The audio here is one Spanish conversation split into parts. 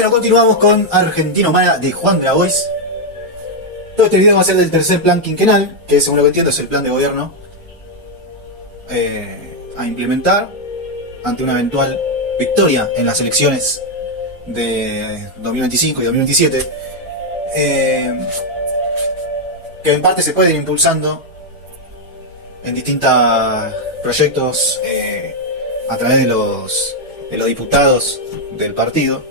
Bueno, continuamos con Argentina Humana de Juan Grabois. Todo este video va a ser del tercer plan quinquenal, que según lo que entiendo es el plan de gobierno a implementar ante una eventual victoria en las elecciones de 2025 y 2027, que en parte se pueden ir impulsando en distintos proyectos a través de los diputados del partido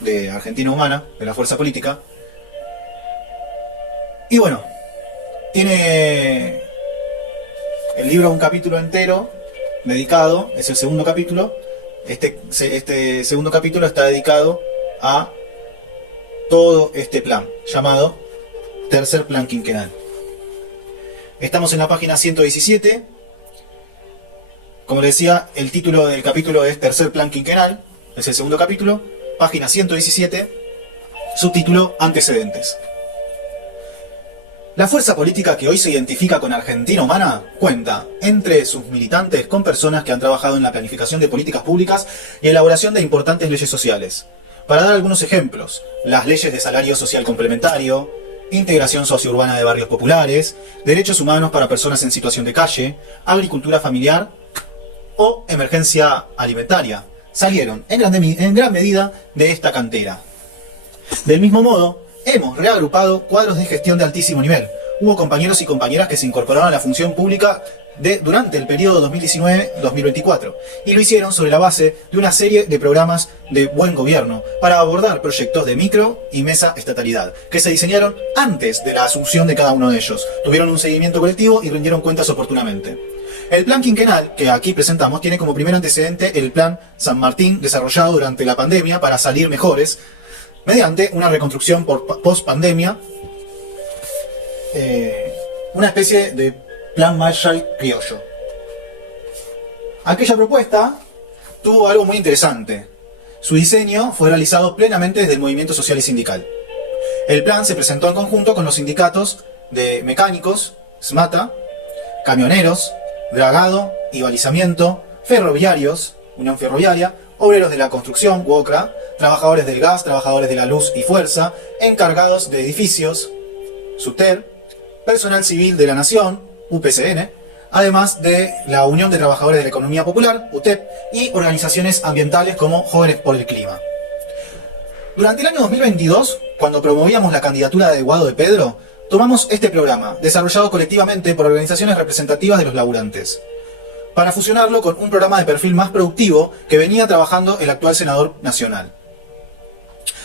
de Argentina Humana, de la fuerza política. Y bueno, tiene el libro un capítulo entero dedicado, es el segundo capítulo. Este segundo capítulo está dedicado a todo este plan, llamado Tercer Plan Quinquenal. Estamos en la página 117. Como les decía, el título del capítulo es Tercer Plan Quinquenal, es el segundo capítulo, página 117, subtítulo Antecedentes. La fuerza política que hoy se identifica con Argentina Humana cuenta entre sus militantes con personas que han trabajado en la planificación de políticas públicas y elaboración de importantes leyes sociales. Para dar algunos ejemplos, las leyes de salario social complementario, integración sociourbana de barrios populares, derechos humanos para personas en situación de calle, agricultura familiar o emergencia alimentaria, salieron en gran medida de esta cantera. Del mismo modo, hemos reagrupado cuadros de gestión de altísimo nivel. Hubo compañeros y compañeras que se incorporaron a la función pública durante el periodo 2019-2024 y lo hicieron sobre la base de una serie de programas de buen gobierno para abordar proyectos de micro y mesa estatalidad que se diseñaron antes de la asunción de cada uno de ellos, tuvieron un seguimiento colectivo y rindieron cuentas oportunamente. El plan quinquenal que aquí presentamos tiene como primer antecedente el plan San Martín desarrollado durante la pandemia para salir mejores mediante una reconstrucción post-pandemia, una especie de plan Marshall criollo. Aquella propuesta tuvo algo muy interesante. Su diseño fue realizado plenamente desde el movimiento social y sindical. El plan se presentó en conjunto con los sindicatos de mecánicos, SMATA, camioneros, dragado y balizamiento, ferroviarios, Unión Ferroviaria, obreros de la construcción, UOCRA, trabajadores del gas, trabajadores de la luz y fuerza, encargados de edificios, SUTER, personal civil de la Nación, UPCN, además de la Unión de Trabajadores de la Economía Popular, UTEP, y organizaciones ambientales como Jóvenes por el Clima. Durante el año 2022, cuando promovíamos la candidatura de Guado de Pedro, tomamos este programa, desarrollado colectivamente por organizaciones representativas de los laburantes, para fusionarlo con un programa de perfil más productivo que venía trabajando el actual senador nacional.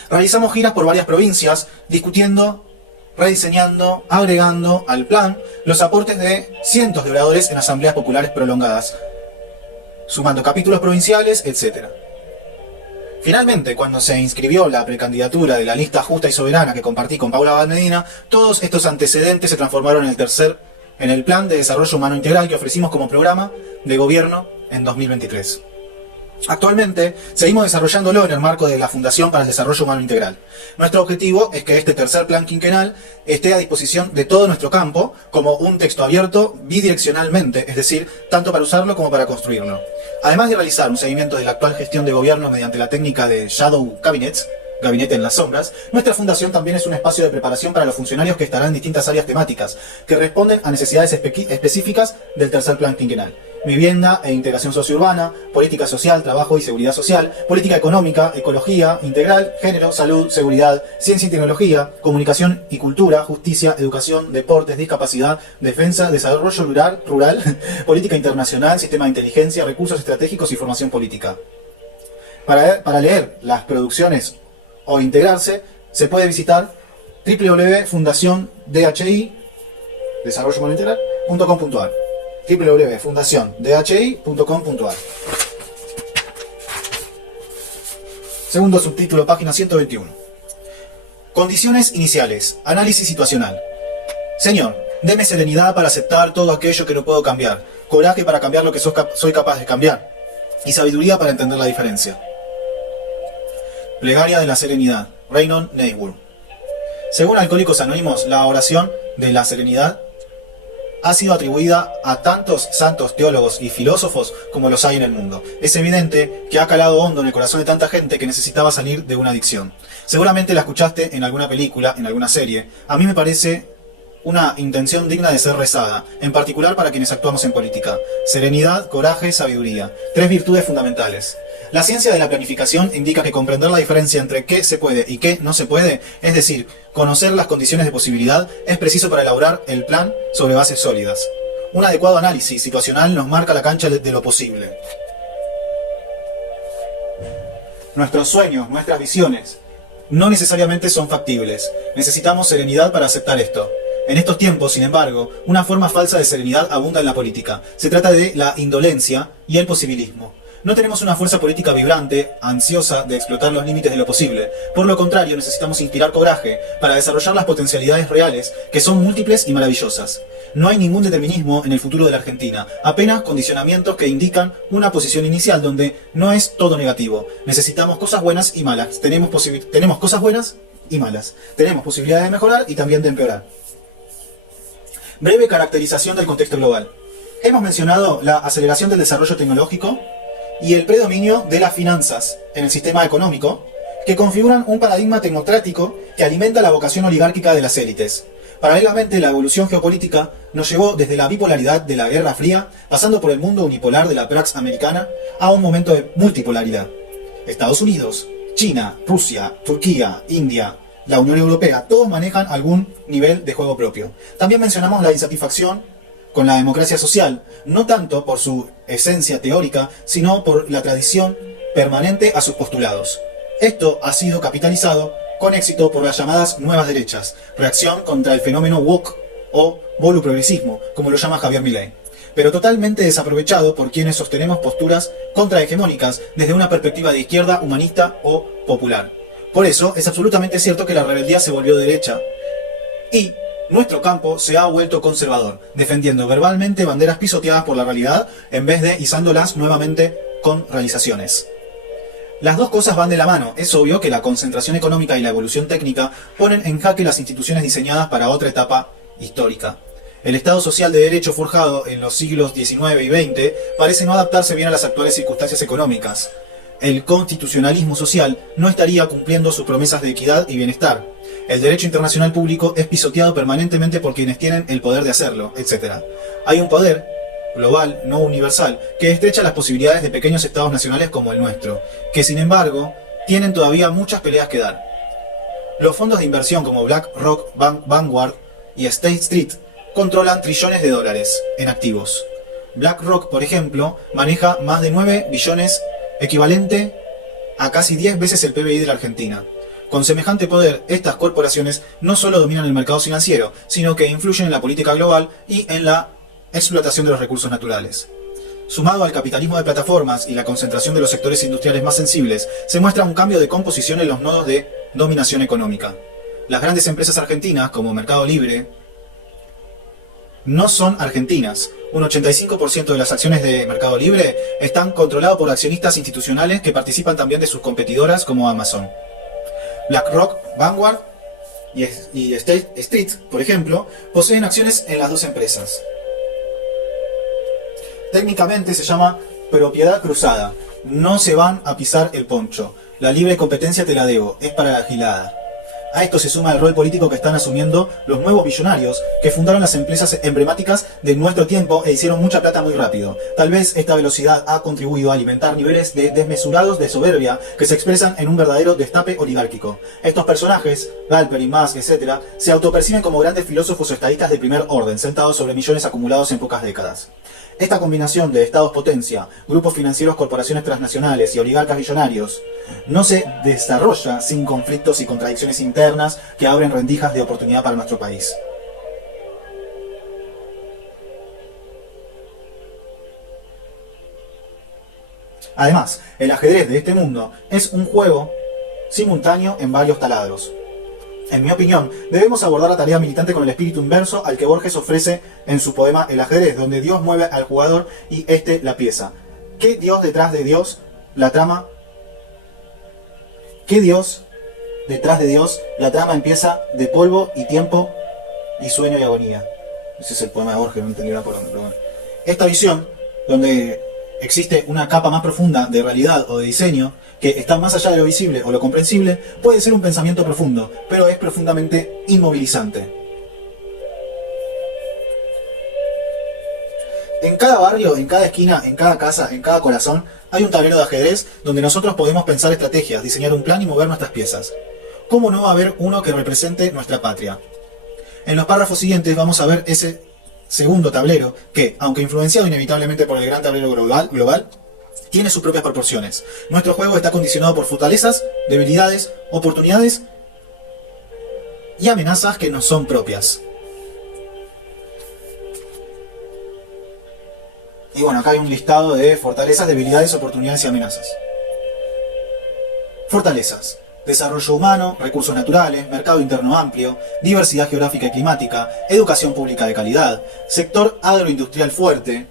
Realizamos giras por varias provincias, discutiendo, rediseñando, agregando al plan los aportes de cientos de oradores en asambleas populares prolongadas, sumando capítulos provinciales, etc. Finalmente, cuando se inscribió la precandidatura de la lista justa y soberana que compartí con Paula Abad Medina, todos estos antecedentes se transformaron en el Plan de Desarrollo Humano Integral que ofrecimos como programa de gobierno en 2023. Actualmente, seguimos desarrollándolo en el marco de la Fundación para el Desarrollo Humano Integral. Nuestro objetivo es que este tercer plan quinquenal esté a disposición de todo nuestro campo como un texto abierto bidireccionalmente, es decir, tanto para usarlo como para construirlo. Además de realizar un seguimiento de la actual gestión de gobierno mediante la técnica de Shadow Cabinets, Gabinete en las Sombras, nuestra fundación también es un espacio de preparación para los funcionarios que estarán en distintas áreas temáticas, que responden a necesidades específicas del tercer plan quinquenal. Vivienda e integración sociourbana, política social, trabajo y seguridad social, política económica, ecología, integral, género, salud, seguridad, ciencia y tecnología, comunicación y cultura, justicia, educación, deportes, discapacidad, defensa, desarrollo rural, política internacional, sistema de inteligencia, recursos estratégicos y formación política. Para leer las producciones o integrarse, se puede visitar www.fundationdhi.com.ar www.fundationdhi.com.ar. Segundo subtítulo, página 121. Condiciones iniciales. Análisis situacional. Señor, deme serenidad para aceptar todo aquello que no puedo cambiar, coraje para cambiar lo que soy capaz de cambiar, y sabiduría para entender la diferencia. Plegaria de la serenidad. Reynon Neighbour. Según Alcohólicos Anónimos, la oración de la serenidad ha sido atribuida a tantos santos teólogos y filósofos como los hay en el mundo. Es evidente que ha calado hondo en el corazón de tanta gente que necesitaba salir de una adicción. Seguramente la escuchaste en alguna película, en alguna serie. A mí me parece una intención digna de ser rezada, en particular para quienes actuamos en política. Serenidad, coraje, sabiduría. 3 virtudes fundamentales. La ciencia de la planificación indica que comprender la diferencia entre qué se puede y qué no se puede, es decir, conocer las condiciones de posibilidad, es preciso para elaborar el plan sobre bases sólidas. Un adecuado análisis situacional nos marca la cancha de lo posible. Nuestros sueños, nuestras visiones, no necesariamente son factibles. Necesitamos serenidad para aceptar esto. En estos tiempos, sin embargo, una forma falsa de serenidad abunda en la política. Se trata de la indolencia y el posibilismo. No tenemos una fuerza política vibrante, ansiosa de explotar los límites de lo posible. Por lo contrario, necesitamos inspirar coraje para desarrollar las potencialidades reales, que son múltiples y maravillosas. No hay ningún determinismo en el futuro de la Argentina, apenas condicionamientos que indican una posición inicial donde no es todo negativo. Necesitamos cosas buenas y malas. Tenemos cosas buenas y malas. Tenemos posibilidades de mejorar y también de empeorar. Breve caracterización del contexto global. Hemos mencionado la aceleración del desarrollo tecnológico y el predominio de las finanzas en el sistema económico, que configuran un paradigma tecnocrático que alimenta la vocación oligárquica de las élites. Paralelamente, la evolución geopolítica nos llevó desde la bipolaridad de la Guerra Fría, pasando por el mundo unipolar de la Pax Americana, a un momento de multipolaridad. Estados Unidos, China, Rusia, Turquía, India, la Unión Europea, todos manejan algún nivel de juego propio. También mencionamos la insatisfacción con la democracia social, no tanto por su esencia teórica, sino por la tradición permanente a sus postulados. Esto ha sido capitalizado con éxito por las llamadas nuevas derechas, reacción contra el fenómeno woke o voluprogresismo, como lo llama Javier Milei, pero totalmente desaprovechado por quienes sostenemos posturas contrahegemónicas desde una perspectiva de izquierda, humanista o popular. Por eso es absolutamente cierto que la rebeldía se volvió derecha y nuestro campo se ha vuelto conservador, defendiendo verbalmente banderas pisoteadas por la realidad en vez de izándolas nuevamente con realizaciones. Las dos cosas van de la mano. Es obvio que la concentración económica y la evolución técnica ponen en jaque las instituciones diseñadas para otra etapa histórica. El Estado social de derecho forjado en los siglos XIX y XX parece no adaptarse bien a las actuales circunstancias económicas. El constitucionalismo social no estaría cumpliendo sus promesas de equidad y bienestar. El derecho internacional público es pisoteado permanentemente por quienes tienen el poder de hacerlo, etc. Hay un poder global, no universal, que estrecha las posibilidades de pequeños estados nacionales como el nuestro, que sin embargo tienen todavía muchas peleas que dar. Los fondos de inversión como BlackRock, Vanguard y State Street controlan trillones de dólares en activos. BlackRock, por ejemplo, maneja más de 9 billones, equivalente a casi 10 veces el PBI de la Argentina. Con semejante poder, estas corporaciones no solo dominan el mercado financiero, sino que influyen en la política global y en la explotación de los recursos naturales. Sumado al capitalismo de plataformas y la concentración de los sectores industriales más sensibles, se muestra un cambio de composición en los nodos de dominación económica. Las grandes empresas argentinas, como Mercado Libre, no son argentinas. Un 85% de las acciones de Mercado Libre están controladas por accionistas institucionales que participan también de sus competidoras como Amazon. BlackRock, Vanguard y State Street, por ejemplo, poseen acciones en las dos empresas. Técnicamente se llama propiedad cruzada. No se van a pisar el poncho. La libre competencia te la debo, es para la gilada. A esto se suma el rol político que están asumiendo los nuevos billonarios que fundaron las empresas emblemáticas de nuestro tiempo e hicieron mucha plata muy rápido. Tal vez esta velocidad ha contribuido a alimentar niveles de desmesurados de soberbia que se expresan en un verdadero destape oligárquico. Estos personajes, Galperin, Musk, etc., se autoperciben como grandes filósofos o estadistas de primer orden, sentados sobre millones acumulados en pocas décadas. Esta combinación de estados potencia, grupos financieros, corporaciones transnacionales y oligarcas billonarios no se desarrolla sin conflictos y contradicciones internas que abren rendijas de oportunidad para nuestro país. Además, el ajedrez de este mundo es un juego simultáneo en varios taladros. En mi opinión, debemos abordar la tarea militante con el espíritu inverso al que Borges ofrece en su poema El ajedrez, donde Dios mueve al jugador y éste la pieza. ¿Qué Dios detrás de Dios la trama? ¿Qué Dios detrás de Dios la trama empieza de polvo y tiempo y sueño y agonía? Ese es el poema de Borges, no entenderá por dónde, pero bueno. Esta visión, donde existe una capa más profunda de realidad o de diseño, que está más allá de lo visible o lo comprensible, puede ser un pensamiento profundo, pero es profundamente inmovilizante. En cada barrio, en cada esquina, en cada casa, en cada corazón, hay un tablero de ajedrez donde nosotros podemos pensar estrategias, diseñar un plan y mover nuestras piezas. ¿Cómo no va a haber uno que represente nuestra patria? En los párrafos siguientes vamos a ver ese segundo tablero que, aunque influenciado inevitablemente por el gran tablero global, tiene sus propias proporciones. Nuestro juego está condicionado por fortalezas, debilidades, oportunidades y amenazas que nos son propias. Y bueno, acá hay un listado de fortalezas, debilidades, oportunidades y amenazas. Fortalezas: desarrollo humano, recursos naturales, mercado interno amplio, diversidad geográfica y climática, educación pública de calidad, sector agroindustrial fuerte,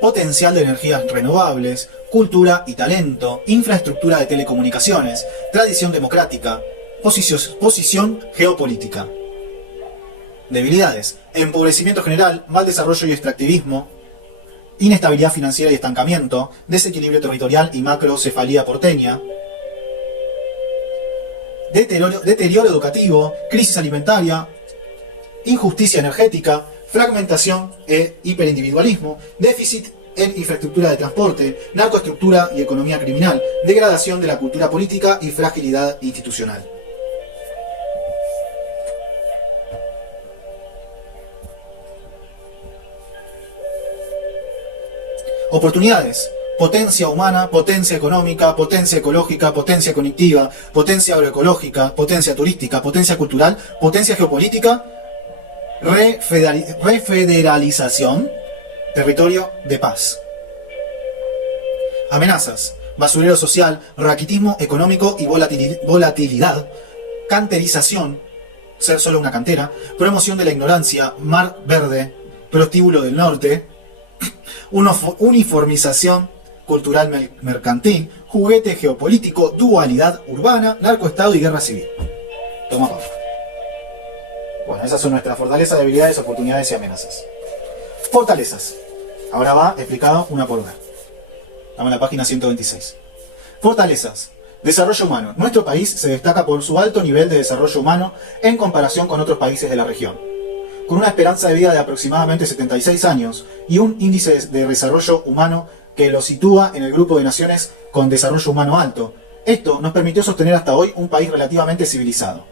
potencial de energías renovables, cultura y talento, infraestructura de telecomunicaciones, tradición democrática, posición geopolítica. Debilidades: empobrecimiento general, mal desarrollo y extractivismo, inestabilidad financiera y estancamiento, desequilibrio territorial y macrocefalía porteña, deterioro educativo, crisis alimentaria, injusticia energética, fragmentación e hiperindividualismo, déficit en infraestructura de transporte, narcoestructura y economía criminal, degradación de la cultura política y fragilidad institucional. Oportunidades: potencia humana, potencia económica, potencia ecológica, potencia cognitiva, potencia agroecológica, potencia turística, potencia cultural, potencia geopolítica, refederalización, territorio de paz. Amenazas: basurero social, raquitismo económico y volatilidad, canterización, ser solo una cantera, promoción de la ignorancia, mar verde, prostíbulo del norte, uniformización cultural mercantil, juguete geopolítico, dualidad urbana, narcoestado y guerra civil. Toma papá. Bueno, esas son nuestras fortalezas, debilidades, oportunidades y amenazas. Fortalezas. Ahora va explicado una por una. Estamos en la página 126. Fortalezas. Desarrollo humano. Nuestro país se destaca por su alto nivel de desarrollo humano en comparación con otros países de la región. Con una esperanza de vida de aproximadamente 76 años y un índice de desarrollo humano que lo sitúa en el grupo de naciones con desarrollo humano alto. Esto nos permitió sostener hasta hoy un país relativamente civilizado.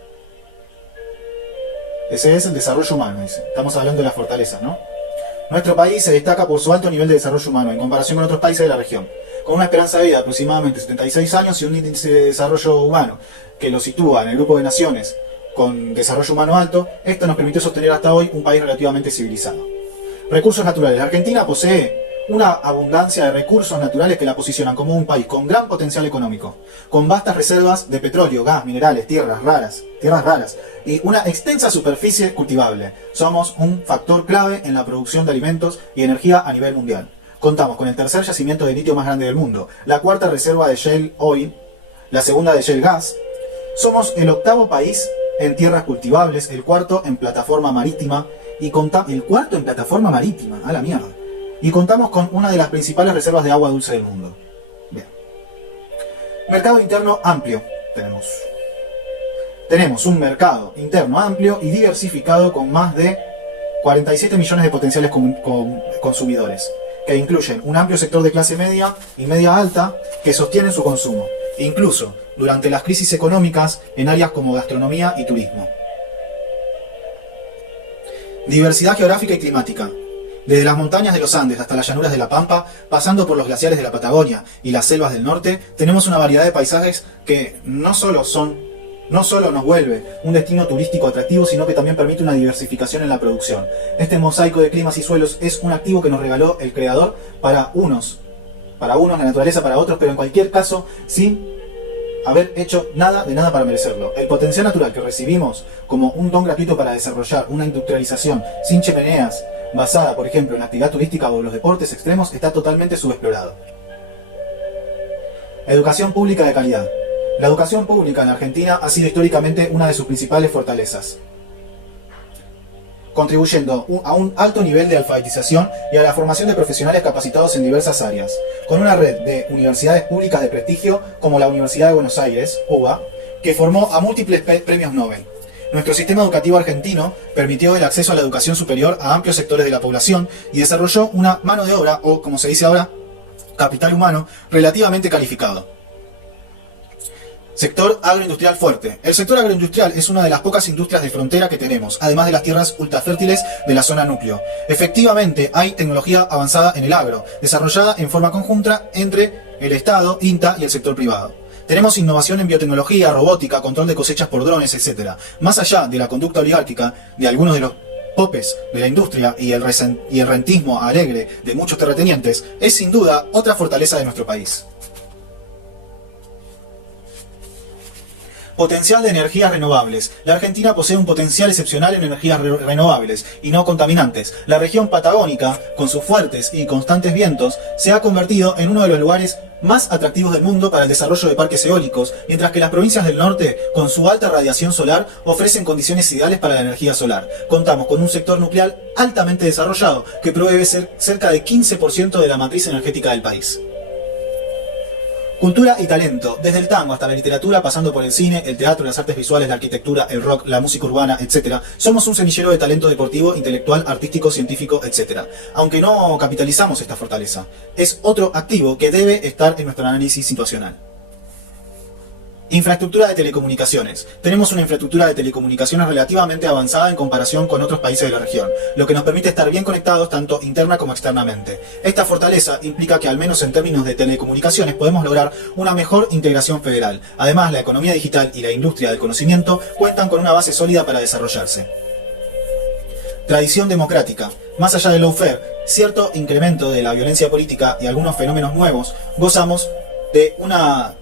Ese es el desarrollo humano, dice. Estamos hablando de las fortalezas, ¿no? Nuestro país se destaca por su alto nivel de desarrollo humano en comparación con otros países de la región. Con una esperanza de vida de aproximadamente 76 años y un índice de desarrollo humano que lo sitúa en el grupo de naciones con desarrollo humano alto, esto nos permitió sostener hasta hoy un país relativamente civilizado. Recursos naturales. La Argentina posee una abundancia de recursos naturales que la posicionan como un país con gran potencial económico, con vastas reservas de petróleo, gas, minerales, tierras raras y una extensa superficie cultivable. Somos un factor clave en la producción de alimentos y energía a nivel mundial. Contamos con el tercer yacimiento de litio más grande del mundo, la cuarta reserva de shale oil, la segunda de shale gas. Somos el octavo país en tierras cultivables, el cuarto en plataforma marítima y a la mierda. Y contamos con una de las principales reservas de agua dulce del mundo. Bien. Mercado interno amplio. Tenemos un mercado interno amplio y diversificado con más de 47 millones de potenciales consumidores, que incluyen un amplio sector de clase media y media alta que sostienen su consumo, incluso durante las crisis económicas en áreas como gastronomía y turismo. Diversidad geográfica y climática. Desde las montañas de los Andes hasta las llanuras de la Pampa, pasando por los glaciares de la Patagonia y las selvas del norte, tenemos una variedad de paisajes que no solo nos vuelve un destino turístico atractivo, sino que también permite una diversificación en la producción. Este mosaico de climas y suelos es un activo que nos regaló el Creador para unos, la naturaleza para otros, pero en cualquier caso, sin haber hecho nada para merecerlo. El potencial natural que recibimos como un don gratuito para desarrollar una industrialización sin chimeneas, basada, por ejemplo, en la actividad turística o los deportes extremos, está totalmente subexplorado. Educación pública de calidad. La educación pública en Argentina ha sido históricamente una de sus principales fortalezas. contribuyendo a un alto nivel de alfabetización y a la formación de profesionales capacitados en diversas áreas, con una red de universidades públicas de prestigio como la Universidad de Buenos Aires, UBA, que formó a múltiples premios Nobel. Nuestro sistema educativo argentino permitió el acceso a la educación superior a amplios sectores de la población y desarrolló una mano de obra, o como se dice ahora, capital humano, relativamente calificado. Sector agroindustrial fuerte. El sector agroindustrial es una de las pocas industrias de frontera que tenemos, además de las tierras ultrafértiles de la zona núcleo. Efectivamente, hay tecnología avanzada en el agro, desarrollada en forma conjunta entre el Estado, INTA y el sector privado. Tenemos innovación en biotecnología, robótica, control de cosechas por drones, etc. Más allá de la conducta oligárquica de algunos de los popes de la industria y el rentismo alegre de muchos terratenientes, es sin duda otra fortaleza de nuestro país. Potencial de energías renovables. La Argentina posee un potencial excepcional en energías renovables y no contaminantes. La región patagónica, con sus fuertes y constantes vientos, se ha convertido en uno de los lugares más atractivos del mundo para el desarrollo de parques eólicos, mientras que las provincias del norte, con su alta radiación solar, ofrecen condiciones ideales para la energía solar. Contamos con un sector nuclear altamente desarrollado, que provee cerca de 15% de la matriz energética del país. Cultura y talento, desde el tango hasta la literatura, pasando por el cine, el teatro, las artes visuales, la arquitectura, el rock, la música urbana, etc. Somos un semillero de talento deportivo, intelectual, artístico, científico, etc. Aunque no capitalizamos esta fortaleza, es otro activo que debe estar en nuestro análisis situacional. Infraestructura de telecomunicaciones. Tenemos una infraestructura de telecomunicaciones relativamente avanzada en comparación con otros países de la región, lo que nos permite estar bien conectados tanto interna como externamente. Esta fortaleza implica que al menos en términos de telecomunicaciones podemos lograr una mejor integración federal. Además, la economía digital y la industria del conocimiento cuentan con una base sólida para desarrollarse. Tradición democrática. Más allá del lawfare, cierto incremento de la violencia política y algunos fenómenos nuevos, gozamos de una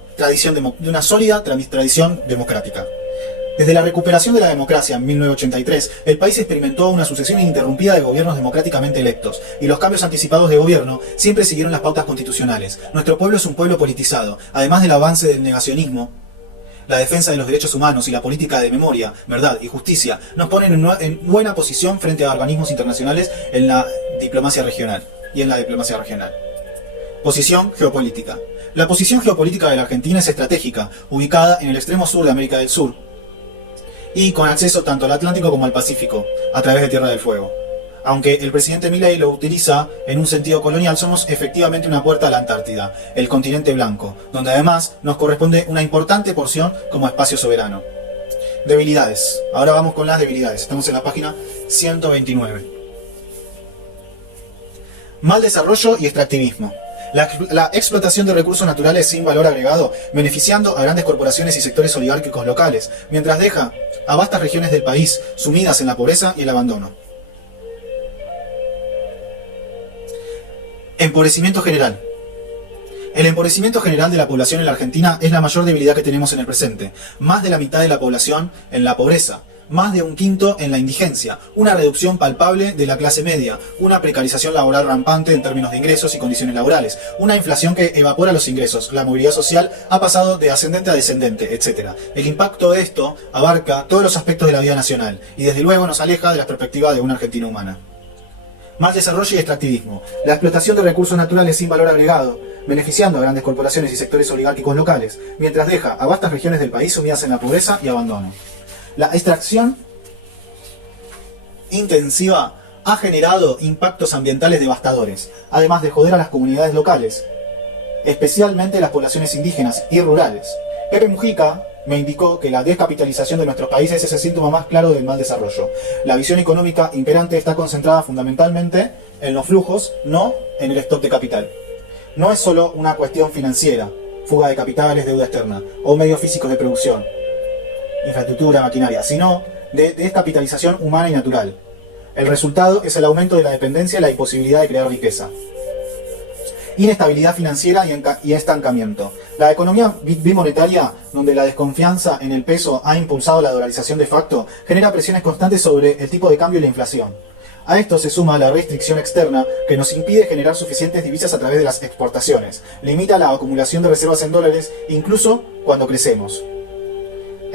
sólida tradición democrática. Desde la recuperación de la democracia en 1983, el país experimentó una sucesión ininterrumpida de gobiernos democráticamente electos, y los cambios anticipados de gobierno siempre siguieron las pautas constitucionales. Nuestro pueblo es un pueblo politizado. Además del avance del negacionismo, la defensa de los derechos humanos y la política de memoria, verdad y justicia nos ponen en buena posición frente a organismos internacionales en la diplomacia regional. Posición geopolítica. La posición geopolítica de la Argentina es estratégica, ubicada en el extremo sur de América del Sur y con acceso tanto al Atlántico como al Pacífico, a través de Tierra del Fuego. Aunque el presidente Milei lo utiliza en un sentido colonial, somos efectivamente una puerta a la Antártida, el continente blanco, donde además nos corresponde una importante porción como espacio soberano. Debilidades. Ahora vamos con las debilidades. Estamos en la página 129. Mal desarrollo y extractivismo. La explotación de recursos naturales sin valor agregado, beneficiando a grandes corporaciones y sectores oligárquicos locales, mientras deja a vastas regiones del país sumidas en la pobreza y el abandono. Empobrecimiento general. El empobrecimiento general de la población en la Argentina es la mayor debilidad que tenemos en el presente. Más de la mitad de la población en la pobreza, más de un quinto en la indigencia, una reducción palpable de la clase media, una precarización laboral rampante en términos de ingresos y condiciones laborales, una inflación que evapora los ingresos, la movilidad social ha pasado de ascendente a descendente, etc. El impacto de esto abarca todos los aspectos de la vida nacional y desde luego nos aleja de la perspectiva de una Argentina humana. Mal desarrollo y extractivismo. La explotación de recursos naturales sin valor agregado, beneficiando a grandes corporaciones y sectores oligárquicos locales, mientras deja a vastas regiones del país sumidas en la pobreza y abandono. La extracción intensiva ha generado impactos ambientales devastadores, además de joder a las comunidades locales, especialmente las poblaciones indígenas y rurales. Pepe Mujica me indicó que la descapitalización de nuestros países es el síntoma más claro del mal desarrollo. La visión económica imperante está concentrada fundamentalmente en los flujos, no en el stock de capital. No es solo una cuestión financiera, fuga de capitales, deuda externa, o medios físicos de producción, infraestructura, maquinaria, sino de descapitalización humana y natural. El resultado es el aumento de la dependencia y la imposibilidad de crear riqueza. Inestabilidad financiera y estancamiento. La economía bimonetaria, donde la desconfianza en el peso ha impulsado la dolarización de facto, genera presiones constantes sobre el tipo de cambio y la inflación. A esto se suma la restricción externa que nos impide generar suficientes divisas a través de las exportaciones, limita la acumulación de reservas en dólares incluso cuando crecemos.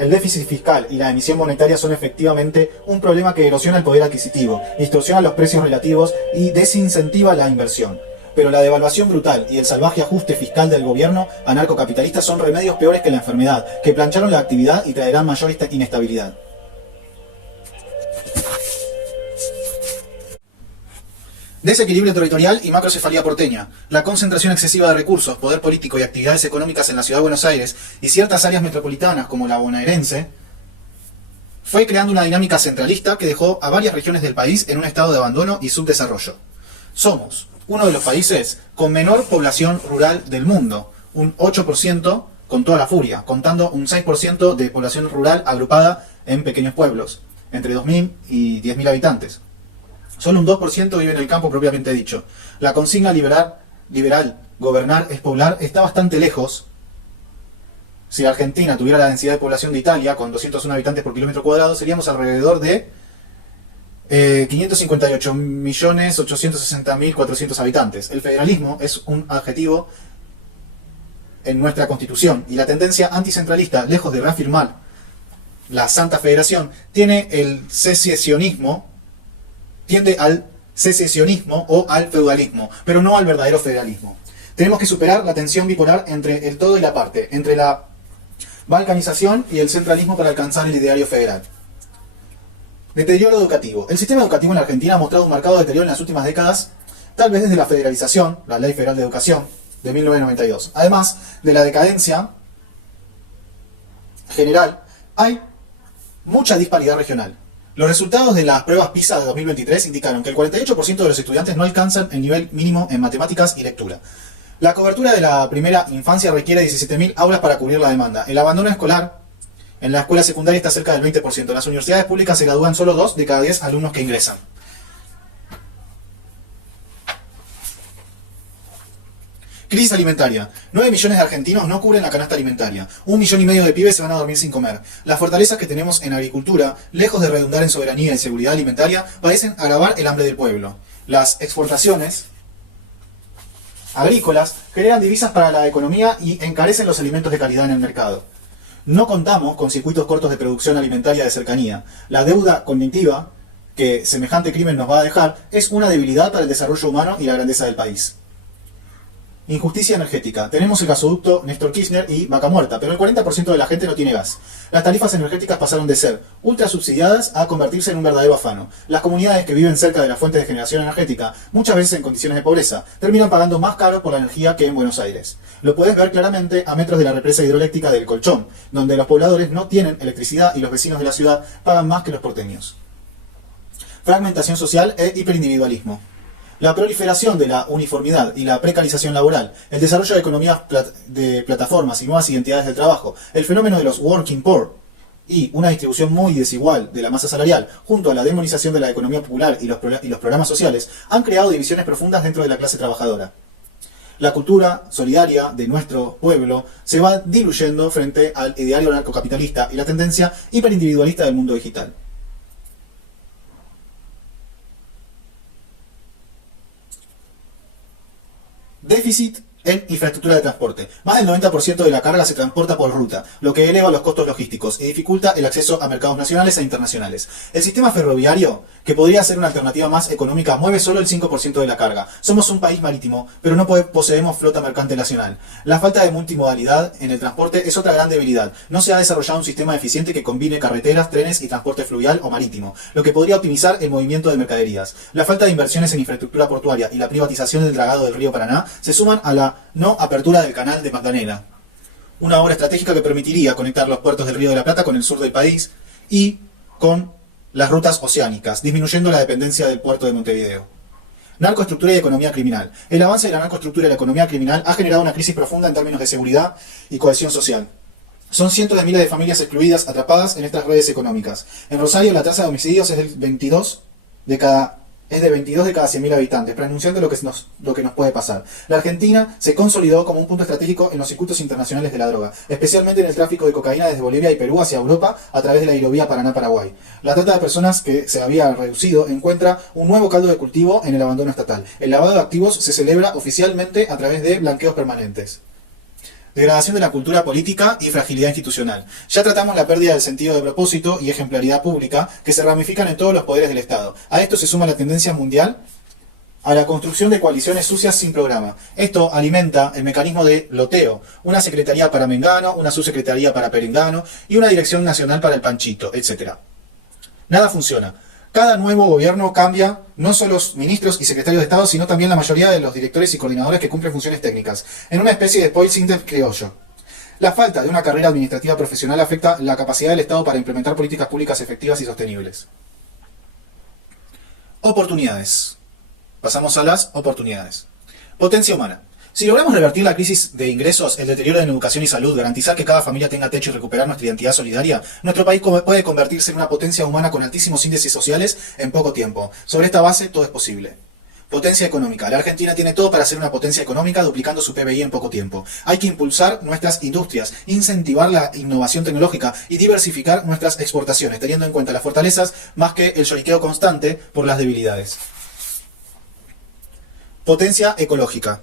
El déficit fiscal y la emisión monetaria son efectivamente un problema que erosiona el poder adquisitivo, distorsiona los precios relativos y desincentiva la inversión. Pero la devaluación brutal y el salvaje ajuste fiscal del gobierno anarcocapitalista son remedios peores que la enfermedad, que plancharon la actividad y traerán mayor inestabilidad. Desequilibrio territorial y macrocefalía porteña. La concentración excesiva de recursos, poder político y actividades económicas en la ciudad de Buenos Aires y ciertas áreas metropolitanas como la bonaerense fue creando una dinámica centralista que dejó a varias regiones del país en un estado de abandono y subdesarrollo. Somos uno de los países con menor población rural del mundo, un 8% con toda la furia, contando un 6% de población rural agrupada en pequeños pueblos, entre 2.000 y 10.000 habitantes. Solo un 2% vive en el campo propiamente dicho. La consigna liberal, gobernar es poblar, está bastante lejos. Si la Argentina tuviera la densidad de población de Italia, con 201 habitantes por kilómetro cuadrado, seríamos alrededor de 558.860.400 habitantes. El federalismo es un adjetivo en nuestra Constitución, y la tendencia anticentralista, lejos de reafirmar la Santa Federación, tiende al secesionismo o al feudalismo, pero no al verdadero federalismo. Tenemos que superar la tensión bipolar entre el todo y la parte, entre la balcanización y el centralismo para alcanzar el ideario federal. Deterioro educativo. El sistema educativo en la Argentina ha mostrado un marcado deterioro en las últimas décadas, tal vez desde la federalización, la Ley Federal de Educación, de 1992. Además de la decadencia general, hay mucha disparidad regional. Los resultados de las pruebas PISA de 2023 indicaron que el 48% de los estudiantes no alcanzan el nivel mínimo en matemáticas y lectura. La cobertura de la primera infancia requiere 17.000 aulas para cubrir la demanda. El abandono escolar en la escuela secundaria está cerca del 20%. En las universidades públicas se gradúan solo 2 de cada 10 alumnos que ingresan. Crisis alimentaria. 9 millones de argentinos no cubren la canasta alimentaria. 1,5 millones de pibes se van a dormir sin comer. Las fortalezas que tenemos en agricultura, lejos de redundar en soberanía y seguridad alimentaria, parecen agravar el hambre del pueblo. Las exportaciones agrícolas generan divisas para la economía y encarecen los alimentos de calidad en el mercado. No contamos con circuitos cortos de producción alimentaria de cercanía. La deuda cognitiva que semejante crimen nos va a dejar es una debilidad para el desarrollo humano y la grandeza del país. Injusticia energética. Tenemos el gasoducto Néstor Kirchner y Vaca Muerta, pero el 40% de la gente no tiene gas. Las tarifas energéticas pasaron de ser ultra subsidiadas a convertirse en un verdadero afano. Las comunidades que viven cerca de las fuentes de generación energética, muchas veces en condiciones de pobreza, terminan pagando más caro por la energía que en Buenos Aires. Lo puedes ver claramente a metros de la represa hidroeléctrica del Colchón, donde los pobladores no tienen electricidad y los vecinos de la ciudad pagan más que los porteños. Fragmentación social e hiperindividualismo. La proliferación de la uniformidad y la precarización laboral, el desarrollo de economías de plataformas y nuevas identidades del trabajo, el fenómeno de los working poor y una distribución muy desigual de la masa salarial, junto a la demonización de la economía popular y los programas sociales, han creado divisiones profundas dentro de la clase trabajadora. La cultura solidaria de nuestro pueblo se va diluyendo frente al ideario narcocapitalista y la tendencia hiperindividualista del mundo digital. Déficit en infraestructura de transporte. Más del 90% de la carga se transporta por ruta, lo que eleva los costos logísticos y dificulta el acceso a mercados nacionales e internacionales. El sistema ferroviario, que podría ser una alternativa más económica, mueve solo el 5% de la carga. Somos un país marítimo, pero no poseemos flota mercante nacional. La falta de multimodalidad en el transporte es otra gran debilidad. No se ha desarrollado un sistema eficiente que combine carreteras, trenes y transporte fluvial o marítimo, lo que podría optimizar el movimiento de mercaderías. La falta de inversiones en infraestructura portuaria y la privatización del dragado del río Paraná se suman a la no apertura del canal de Magdalena, una obra estratégica que permitiría conectar los puertos del Río de la Plata con el sur del país y con las rutas oceánicas, disminuyendo la dependencia del puerto de Montevideo. Narcoestructura y economía criminal. El avance de la narcoestructura y la economía criminal ha generado una crisis profunda en términos de seguridad y cohesión social. Son cientos de miles de familias excluidas, atrapadas en estas redes económicas. En Rosario la tasa de homicidios es de 22 de cada 100.000 habitantes, pronunciando lo que nos puede pasar. La Argentina se consolidó como un punto estratégico en los circuitos internacionales de la droga, especialmente en el tráfico de cocaína desde Bolivia y Perú hacia Europa a través de la hidrovía Paraná-Paraguay. La trata de personas, que se había reducido, encuentra un nuevo caldo de cultivo en el abandono estatal. El lavado de activos se celebra oficialmente a través de blanqueos permanentes. Degradación de la cultura política y fragilidad institucional. Ya tratamos la pérdida del sentido de propósito y ejemplaridad pública que se ramifican en todos los poderes del Estado. A esto se suma la tendencia mundial a la construcción de coaliciones sucias sin programa. Esto alimenta el mecanismo de loteo, una secretaría para Mengano, una subsecretaría para Perengano y una dirección nacional para el Panchito, etc. Nada funciona. Cada nuevo gobierno cambia no solo los ministros y secretarios de Estado, sino también la mayoría de los directores y coordinadores que cumplen funciones técnicas, en una especie de spoil system criollo. La falta de una carrera administrativa profesional afecta la capacidad del Estado para implementar políticas públicas efectivas y sostenibles. Oportunidades. Pasamos a las oportunidades. Potencia humana. Si logramos revertir la crisis de ingresos, el deterioro en educación y salud, garantizar que cada familia tenga techo y recuperar nuestra identidad solidaria, nuestro país puede convertirse en una potencia humana con altísimos índices sociales en poco tiempo. Sobre esta base, todo es posible. Potencia económica. La Argentina tiene todo para ser una potencia económica, duplicando su PBI en poco tiempo. Hay que impulsar nuestras industrias, incentivar la innovación tecnológica y diversificar nuestras exportaciones, teniendo en cuenta las fortalezas más que el lloriqueo constante por las debilidades. Potencia ecológica.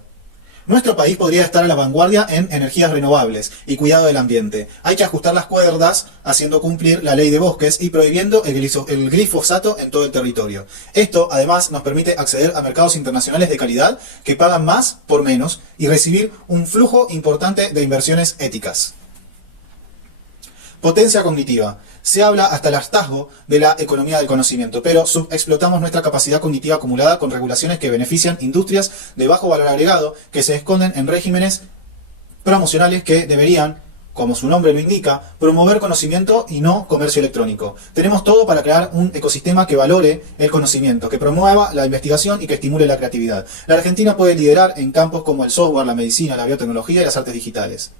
Nuestro país podría estar a la vanguardia en energías renovables y cuidado del ambiente. Hay que ajustar las cuerdas haciendo cumplir la ley de bosques y prohibiendo el glifosato en todo el territorio. Esto además nos permite acceder a mercados internacionales de calidad que pagan más por menos y recibir un flujo importante de inversiones éticas. Potencia cognitiva. Se habla hasta el hartazgo de la economía del conocimiento, pero subexplotamos nuestra capacidad cognitiva acumulada con regulaciones que benefician industrias de bajo valor agregado que se esconden en regímenes promocionales que deberían, como su nombre lo indica, promover conocimiento y no comercio electrónico. Tenemos todo para crear un ecosistema que valore el conocimiento, que promueva la investigación y que estimule la creatividad. La Argentina puede liderar en campos como el software, la medicina, la biotecnología y las artes digitales.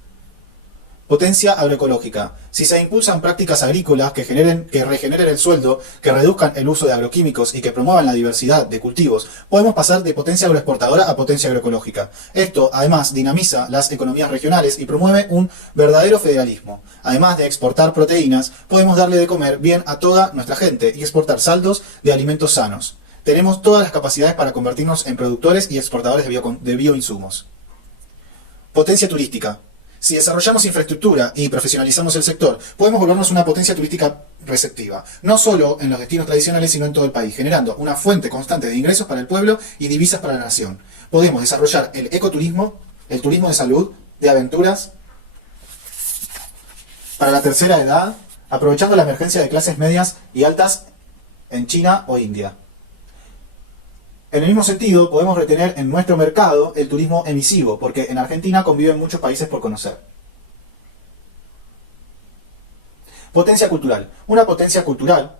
Potencia agroecológica. Si se impulsan prácticas agrícolas que regeneren el sueldo, que reduzcan el uso de agroquímicos y que promuevan la diversidad de cultivos, podemos pasar de potencia agroexportadora a potencia agroecológica. Esto, además, dinamiza las economías regionales y promueve un verdadero federalismo. Además de exportar proteínas, podemos darle de comer bien a toda nuestra gente y exportar saldos de alimentos sanos. Tenemos todas las capacidades para convertirnos en productores y exportadores de bioinsumos. Potencia turística. Si desarrollamos infraestructura y profesionalizamos el sector, podemos volvernos una potencia turística receptiva, no solo en los destinos tradicionales, sino en todo el país, generando una fuente constante de ingresos para el pueblo y divisas para la nación. Podemos desarrollar el ecoturismo, el turismo de salud, de aventuras, para la tercera edad, aprovechando la emergencia de clases medias y altas en China o India. En el mismo sentido, podemos retener en nuestro mercado el turismo emisivo, porque en Argentina conviven muchos países por conocer. Potencia cultural. Una potencia cultural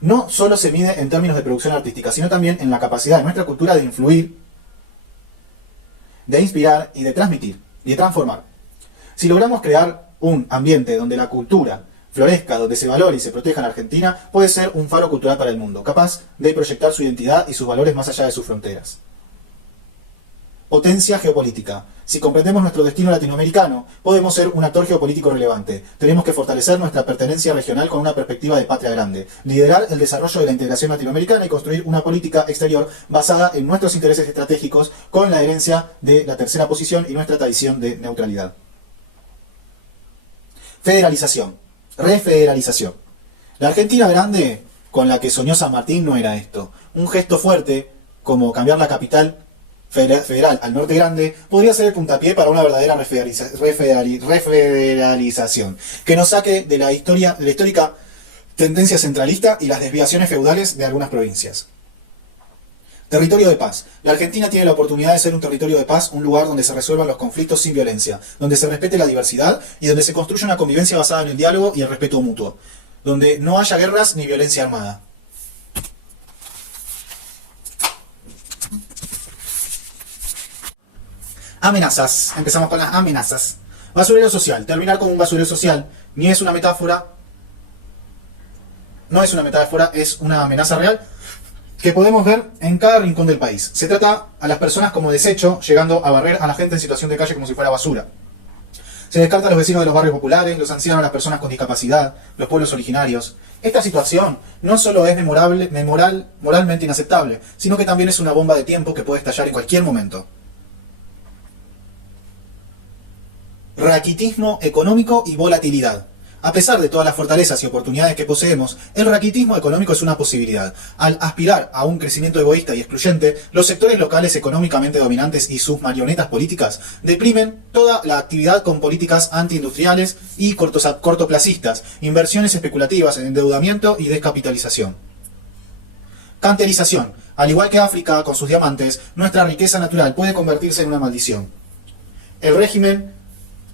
no solo se mide en términos de producción artística, sino también en la capacidad de nuestra cultura de influir, de inspirar y de transmitir, y de transformar. Si logramos crear un ambiente donde la cultura florezca, donde se valore y se proteja en Argentina, puede ser un faro cultural para el mundo, capaz de proyectar su identidad y sus valores más allá de sus fronteras. Potencia geopolítica. Si comprendemos nuestro destino latinoamericano, podemos ser un actor geopolítico relevante. Tenemos que fortalecer nuestra pertenencia regional con una perspectiva de patria grande, liderar el desarrollo de la integración latinoamericana y construir una política exterior basada en nuestros intereses estratégicos con la herencia de la tercera posición y nuestra tradición de neutralidad. Federalización. Refederalización. La Argentina grande con la que soñó San Martín no era esto. Un gesto fuerte, como cambiar la capital federal al norte grande, podría ser el puntapié para una verdadera refederalización, que nos saque de la histórica tendencia centralista y las desviaciones feudales de algunas provincias. Territorio de paz. La Argentina tiene la oportunidad de ser un territorio de paz, un lugar donde se resuelvan los conflictos sin violencia, donde se respete la diversidad y donde se construya una convivencia basada en el diálogo y el respeto mutuo, donde no haya guerras ni violencia armada. Amenazas. Empezamos con las amenazas. Basurero social. Terminar como un basurero social ni es una metáfora, no es una metáfora, es una amenaza real que podemos ver en cada rincón del país. Se trata a las personas como desecho, llegando a barrer a la gente en situación de calle como si fuera basura. Se descarta a los vecinos de los barrios populares, los ancianos, las personas con discapacidad, los pueblos originarios. Esta situación no solo es moralmente inaceptable, sino que también es una bomba de tiempo que puede estallar en cualquier momento. raquitismo económico y volatilidad. A pesar de todas las fortalezas y oportunidades que poseemos, el raquitismo económico es una posibilidad. Al aspirar a un crecimiento egoísta y excluyente, los sectores locales económicamente dominantes y sus marionetas políticas deprimen toda la actividad con políticas antiindustriales y cortoplacistas, inversiones especulativas, endeudamiento y descapitalización. Canterización. Al igual que África con sus diamantes, nuestra riqueza natural puede convertirse en una maldición. El régimen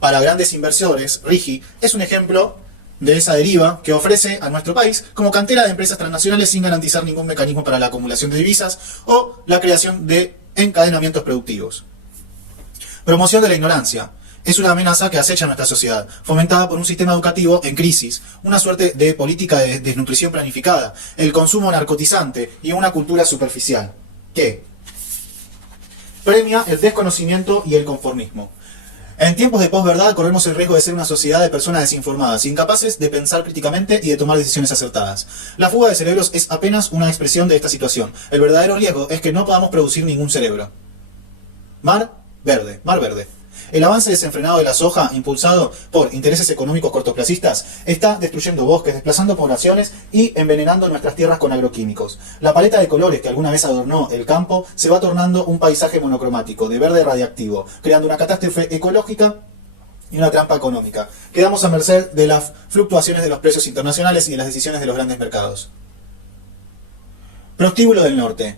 para grandes inversores, RIGI, es un ejemplo de esa deriva que ofrece a nuestro país como cantera de empresas transnacionales sin garantizar ningún mecanismo para la acumulación de divisas o la creación de encadenamientos productivos. Promoción de la ignorancia. Es una amenaza que acecha a nuestra sociedad, fomentada por un sistema educativo en crisis, una suerte de política de desnutrición planificada, el consumo narcotizante y una cultura superficial, que premia el desconocimiento y el conformismo. En tiempos de posverdad corremos el riesgo de ser una sociedad de personas desinformadas, incapaces de pensar críticamente y de tomar decisiones acertadas. La fuga de cerebros es apenas una expresión de esta situación. El verdadero riesgo es que no podamos producir ningún cerebro. Mar verde. El avance desenfrenado de la soja, impulsado por intereses económicos cortoplacistas, está destruyendo bosques, desplazando poblaciones y envenenando nuestras tierras con agroquímicos. La paleta de colores que alguna vez adornó el campo se va tornando un paisaje monocromático, de verde radiactivo, creando una catástrofe ecológica y una trampa económica. Quedamos a merced de las fluctuaciones de los precios internacionales y de las decisiones de los grandes mercados. Prostíbulo del Norte.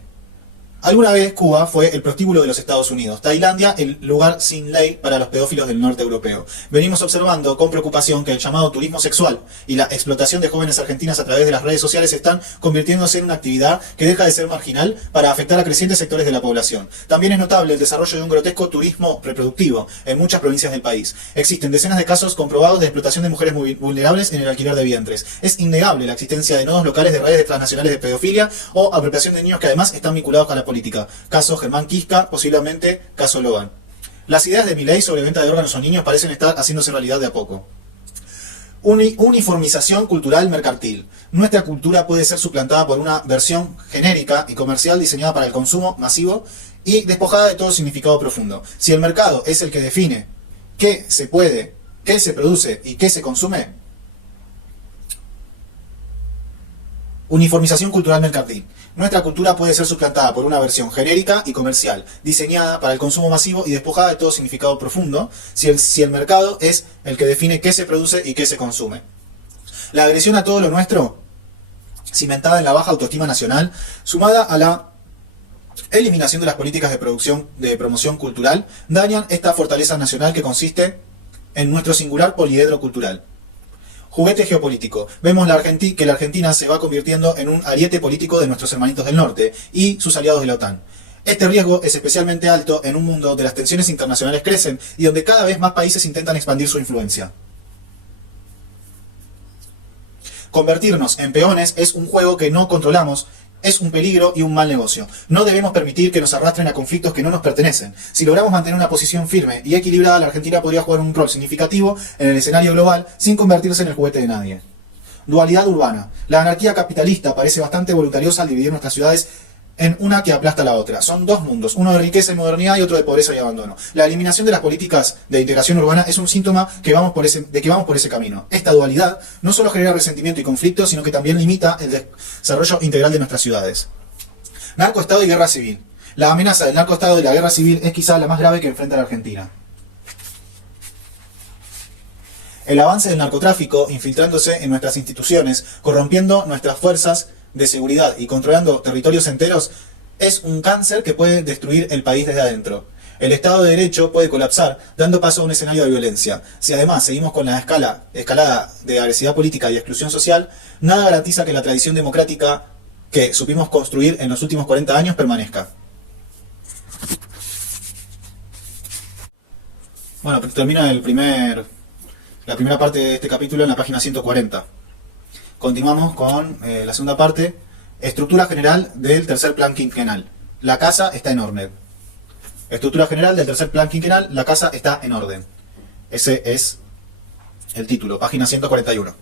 Alguna vez Cuba fue el prostíbulo de los Estados Unidos, Tailandia el lugar sin ley para los pedófilos del norte europeo. Venimos observando con preocupación que el llamado turismo sexual y la explotación de jóvenes argentinas a través de las redes sociales están convirtiéndose en una actividad que deja de ser marginal para afectar a crecientes sectores de la población. También es notable el desarrollo de un grotesco turismo reproductivo en muchas provincias del país. Existen decenas de casos comprobados de explotación de mujeres muy vulnerables en el alquiler de vientres. Es innegable la existencia de nodos locales de redes transnacionales de pedofilia o apropiación de niños que además están vinculados con la política. Caso Germán Quisca, posiblemente caso Logan. Las ideas de Milei sobre venta de órganos a niños parecen estar haciéndose realidad de a poco. Uniformización cultural mercantil. Nuestra cultura puede ser suplantada por una versión genérica y comercial diseñada para el consumo masivo y despojada de todo significado profundo. Si el mercado es el que define qué se puede, qué se produce y qué se consume, uniformización cultural mercantil. Nuestra cultura puede ser suplantada por una versión genérica y comercial, diseñada para el consumo masivo y despojada de todo significado profundo, si el mercado es el que define qué se produce y qué se consume. La agresión a todo lo nuestro, cimentada en la baja autoestima nacional, sumada a la eliminación de las políticas de promoción cultural, dañan esta fortaleza nacional que consiste en nuestro singular poliedro cultural. Juguete geopolítico. Vemos que la Argentina se va convirtiendo en un ariete político de nuestros hermanitos del norte y sus aliados de la OTAN. Este riesgo es especialmente alto en un mundo donde las tensiones internacionales crecen y donde cada vez más países intentan expandir su influencia. Convertirnos en peones es un juego que no controlamos, es un peligro y un mal negocio. No debemos permitir que nos arrastren a conflictos que no nos pertenecen. Si logramos mantener una posición firme y equilibrada, la Argentina podría jugar un rol significativo en el escenario global sin convertirse en el juguete de nadie. Dualidad urbana. La anarquía capitalista parece bastante voluntariosa al dividir nuestras ciudades en una que aplasta a la otra. Son dos mundos, uno de riqueza y modernidad y otro de pobreza y abandono. La eliminación de las políticas de integración urbana es un síntoma de que vamos por ese camino. Esta dualidad no solo genera resentimiento y conflicto, sino que también limita el desarrollo integral de nuestras ciudades. Narcoestado y guerra civil. La amenaza del narcoestado y la guerra civil es quizá la más grave que enfrenta la Argentina. El avance del narcotráfico infiltrándose en nuestras instituciones, corrompiendo nuestras fuerzas de seguridad y controlando territorios enteros es un cáncer que puede destruir el país desde adentro. El Estado de Derecho puede colapsar, dando paso a un escenario de violencia. Si además seguimos con la escalada de agresividad política y exclusión social, nada garantiza que la tradición democrática que supimos construir en los últimos 40 años permanezca. Bueno, termina la primera parte de este capítulo en la página 140. Continuamos con la segunda parte, estructura general del tercer plan quinquenal. La casa está en orden. Estructura general del tercer plan quinquenal, la casa está en orden. Ese es el título, página 141.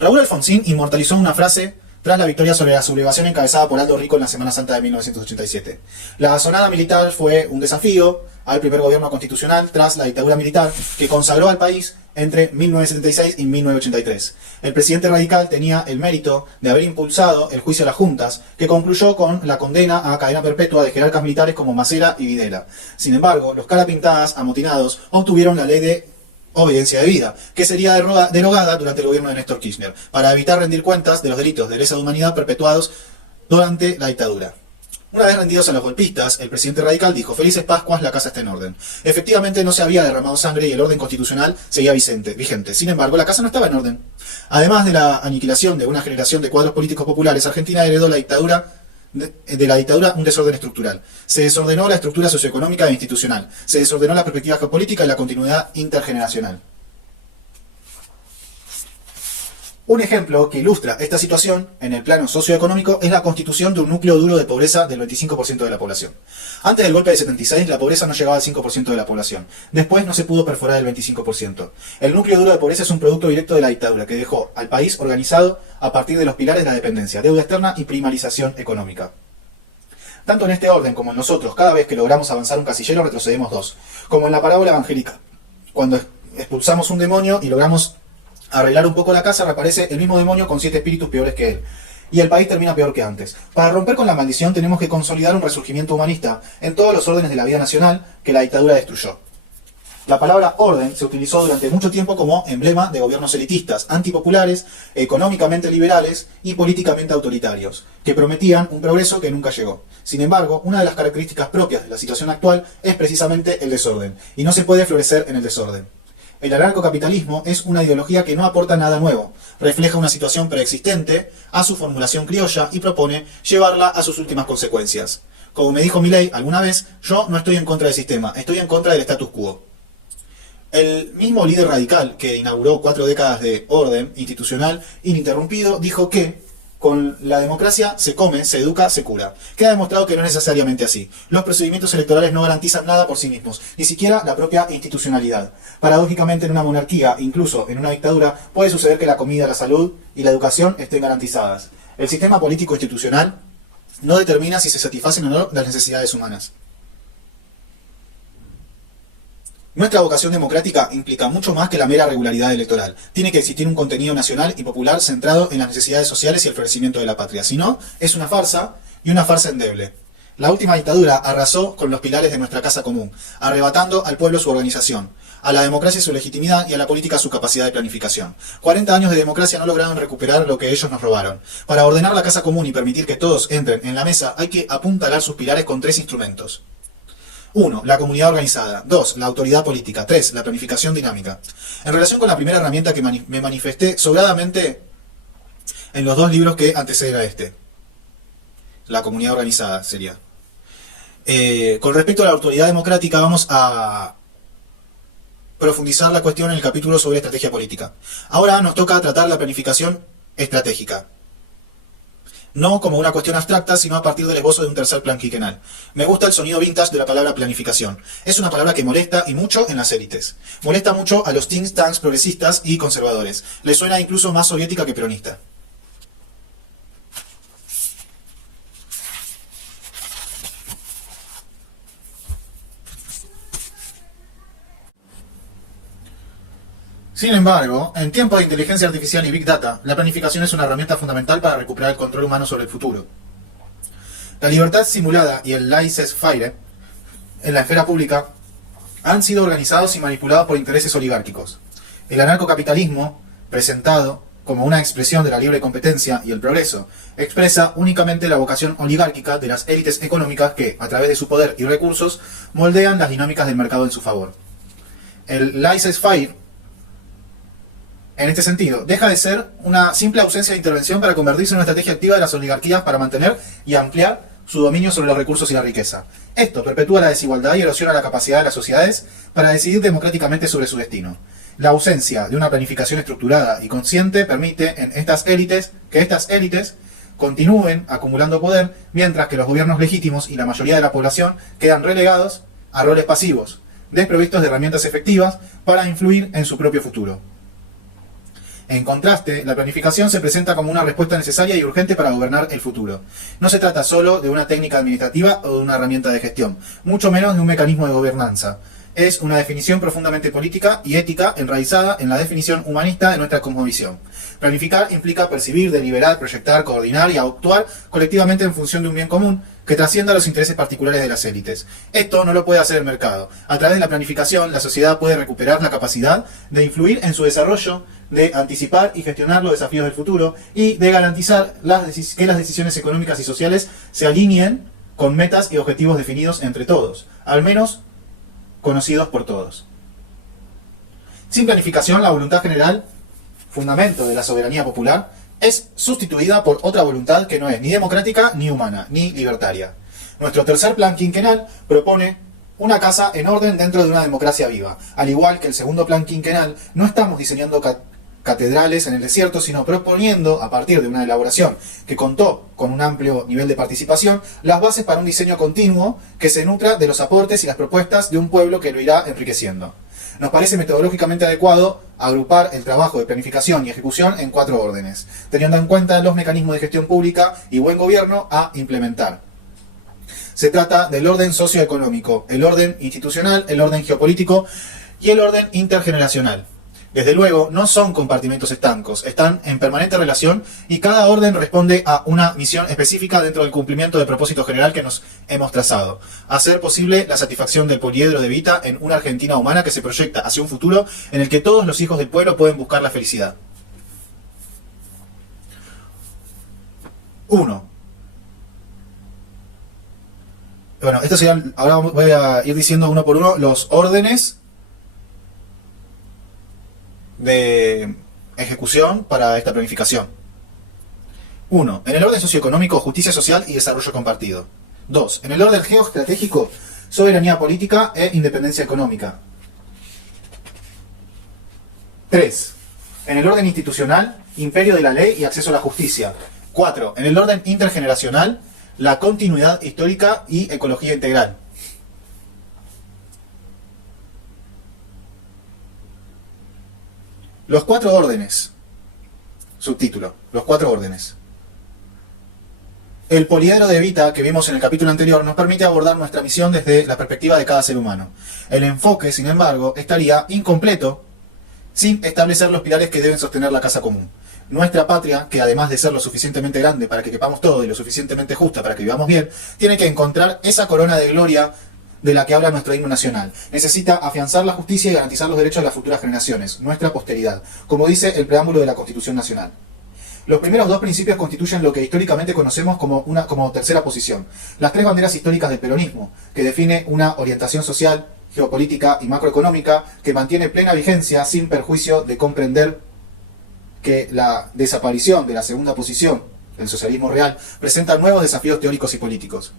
Raúl Alfonsín inmortalizó una frase tras la victoria sobre la sublevación encabezada por Aldo Rico en la Semana Santa de 1987. La sonada militar fue un desafío al primer gobierno constitucional tras la dictadura militar que consagró al país entre 1976 y 1983. El presidente radical tenía el mérito de haber impulsado el juicio a las juntas, que concluyó con la condena a cadena perpetua de jerarcas militares como Macera y Videla. Sin embargo, los carapintadas amotinados obtuvieron la ley de obediencia debida, que sería derogada durante el gobierno de Néstor Kirchner, para evitar rendir cuentas de los delitos de lesa humanidad perpetuados durante la dictadura. Una vez rendidos a los golpistas, el presidente radical dijo: "Felices Pascuas, la casa está en orden". Efectivamente, no se había derramado sangre y el orden constitucional seguía vigente. Sin embargo, la casa no estaba en orden. Además de la aniquilación de una generación de cuadros políticos populares, Argentina heredó de la dictadura un desorden estructural. Se desordenó la estructura socioeconómica e institucional. Se desordenó la perspectiva geopolítica y la continuidad intergeneracional. Un ejemplo que ilustra esta situación en el plano socioeconómico es la constitución de un núcleo duro de pobreza del 25% de la población. Antes del golpe de 76, la pobreza no llegaba al 5% de la población. Después no se pudo perforar el 25%. El núcleo duro de pobreza es un producto directo de la dictadura, que dejó al país organizado a partir de los pilares de la dependencia, deuda externa y primarización económica. Tanto en este orden como en los otros, cada vez que logramos avanzar un casillero retrocedemos dos. Como en la parábola evangélica. Cuando expulsamos un demonio y logramos arreglar un poco la casa, reaparece el mismo demonio con 7 espíritus peores que él. Y el país termina peor que antes. Para romper con la maldición tenemos que consolidar un resurgimiento humanista en todos los órdenes de la vida nacional que la dictadura destruyó. La palabra orden se utilizó durante mucho tiempo como emblema de gobiernos elitistas, antipopulares, económicamente liberales y políticamente autoritarios, que prometían un progreso que nunca llegó. Sin embargo, una de las características propias de la situación actual es precisamente el desorden, y no se puede florecer en el desorden. El anarcocapitalismo es una ideología que no aporta nada nuevo, refleja una situación preexistente a su formulación criolla y propone llevarla a sus últimas consecuencias. Como me dijo Milei alguna vez, yo no estoy en contra del sistema, estoy en contra del status quo. El mismo líder radical que inauguró 4 décadas de orden institucional ininterrumpido dijo que con la democracia se come, se educa, se cura. Queda demostrado que no es necesariamente así. Los procedimientos electorales no garantizan nada por sí mismos, ni siquiera la propia institucionalidad. Paradójicamente, en una monarquía, incluso en una dictadura, puede suceder que la comida, la salud y la educación estén garantizadas. El sistema político institucional no determina si se satisfacen o no las necesidades humanas. Nuestra vocación democrática implica mucho más que la mera regularidad electoral. Tiene que existir un contenido nacional y popular centrado en las necesidades sociales y el florecimiento de la patria. Si no, es una farsa, y una farsa endeble. La última dictadura arrasó con los pilares de nuestra casa común, arrebatando al pueblo su organización, a la democracia su legitimidad y a la política su capacidad de planificación. 40 años de democracia no lograron recuperar lo que ellos nos robaron. Para ordenar la casa común y permitir que todos entren en la mesa, hay que apuntalar sus pilares con 3 instrumentos. 1. La comunidad organizada. 2. La autoridad política. 3. La planificación dinámica. En relación con la primera herramienta que me manifesté sobradamente en los 2 libros que anteceden a este. La comunidad organizada sería. Con respecto a la autoridad democrática, vamos a profundizar la cuestión en el capítulo sobre estrategia política. Ahora nos toca tratar la planificación estratégica. No como una cuestión abstracta, sino a partir del esbozo de un tercer plan quinquenal. Me gusta el sonido vintage de la palabra planificación. Es una palabra que molesta y mucho en las élites. Molesta mucho a los think tanks progresistas y conservadores. Les suena incluso más soviética que peronista. Sin embargo, en tiempos de inteligencia artificial y Big Data, la planificación es una herramienta fundamental para recuperar el control humano sobre el futuro. La libertad simulada y el laissez-faire en la esfera pública han sido organizados y manipulados por intereses oligárquicos. El anarcocapitalismo, presentado como una expresión de la libre competencia y el progreso, expresa únicamente la vocación oligárquica de las élites económicas que, a través de su poder y recursos, moldean las dinámicas del mercado en su favor. El laissez-faire, en este sentido, deja de ser una simple ausencia de intervención para convertirse en una estrategia activa de las oligarquías para mantener y ampliar su dominio sobre los recursos y la riqueza. Esto perpetúa la desigualdad y erosiona la capacidad de las sociedades para decidir democráticamente sobre su destino. La ausencia de una planificación estructurada y consciente permite que estas élites continúen acumulando poder, mientras que los gobiernos legítimos y la mayoría de la población quedan relegados a roles pasivos, desprovistos de herramientas efectivas para influir en su propio futuro. En contraste, la planificación se presenta como una respuesta necesaria y urgente para gobernar el futuro. No se trata solo de una técnica administrativa o de una herramienta de gestión, mucho menos de un mecanismo de gobernanza. Es una definición profundamente política y ética enraizada en la definición humanista de nuestra cosmovisión. Planificar implica percibir, deliberar, proyectar, coordinar y actuar colectivamente en función de un bien común que trascienda los intereses particulares de las élites. Esto no lo puede hacer el mercado. A través de la planificación, la sociedad puede recuperar la capacidad de influir en su desarrollo, de anticipar y gestionar los desafíos del futuro y de garantizar que las decisiones económicas y sociales se alineen con metas y objetivos definidos entre todos, al menos conocidos por todos. Sin planificación, la voluntad general, fundamento de la soberanía popular, es sustituida por otra voluntad que no es ni democrática, ni humana, ni libertaria. Nuestro tercer plan quinquenal propone una casa en orden dentro de una democracia viva. Al igual que el segundo plan quinquenal, no estamos diseñando catedrales en el desierto, sino proponiendo, a partir de una elaboración que contó con un amplio nivel de participación, las bases para un diseño continuo que se nutra de los aportes y las propuestas de un pueblo que lo irá enriqueciendo. Nos parece metodológicamente adecuado agrupar el trabajo de planificación y ejecución en 4 órdenes, teniendo en cuenta los mecanismos de gestión pública y buen gobierno a implementar. Se trata del orden socioeconómico, el orden institucional, el orden geopolítico y el orden intergeneracional. Desde luego, no son compartimentos estancos, están en permanente relación y cada orden responde a una misión específica dentro del cumplimiento del propósito general que nos hemos trazado: hacer posible la satisfacción del poliedro de Evita en una Argentina humana que se proyecta hacia un futuro en el que todos los hijos del pueblo pueden buscar la felicidad. 1. Bueno, estos serían, ahora voy a ir diciendo uno por uno los órdenes de ejecución para esta planificación. 1. En el orden socioeconómico, justicia social y desarrollo compartido. 2. En el orden geoestratégico, soberanía política e independencia económica. 3. En el orden institucional, imperio de la ley y acceso a la justicia. 4. En el orden intergeneracional, la continuidad histórica y ecología integral. Los 4 órdenes. Subtítulo: los 4 órdenes. El poliedro de Evita que vimos en el capítulo anterior nos permite abordar nuestra misión desde la perspectiva de cada ser humano. El enfoque, sin embargo, estaría incompleto sin establecer los pilares que deben sostener la casa común. Nuestra patria, que además de ser lo suficientemente grande para que quepamos todo y lo suficientemente justa para que vivamos bien, tiene que encontrar esa corona de gloria de la que habla nuestro himno nacional. Necesita afianzar la justicia y garantizar los derechos de las futuras generaciones, nuestra posteridad, como dice el preámbulo de la Constitución Nacional. Los primeros 2 principios constituyen lo que históricamente conocemos como tercera posición, las 3 banderas históricas del peronismo, que define una orientación social, geopolítica y macroeconómica que mantiene plena vigencia sin perjuicio de comprender que la desaparición de la segunda posición, el socialismo real, presenta nuevos desafíos teóricos y políticos.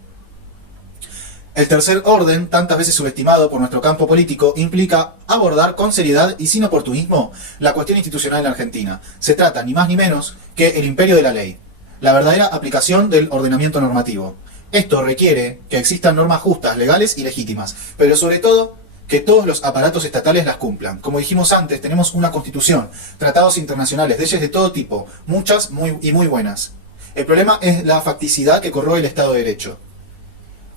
El tercer orden, tantas veces subestimado por nuestro campo político, implica abordar con seriedad y sin oportunismo la cuestión institucional en Argentina. Se trata, ni más ni menos, que el imperio de la ley, la verdadera aplicación del ordenamiento normativo. Esto requiere que existan normas justas, legales y legítimas, pero sobre todo que todos los aparatos estatales las cumplan. Como dijimos antes, tenemos una constitución, tratados internacionales, leyes de todo tipo, muchas muy buenas. El problema es la facticidad que corroe el Estado de Derecho.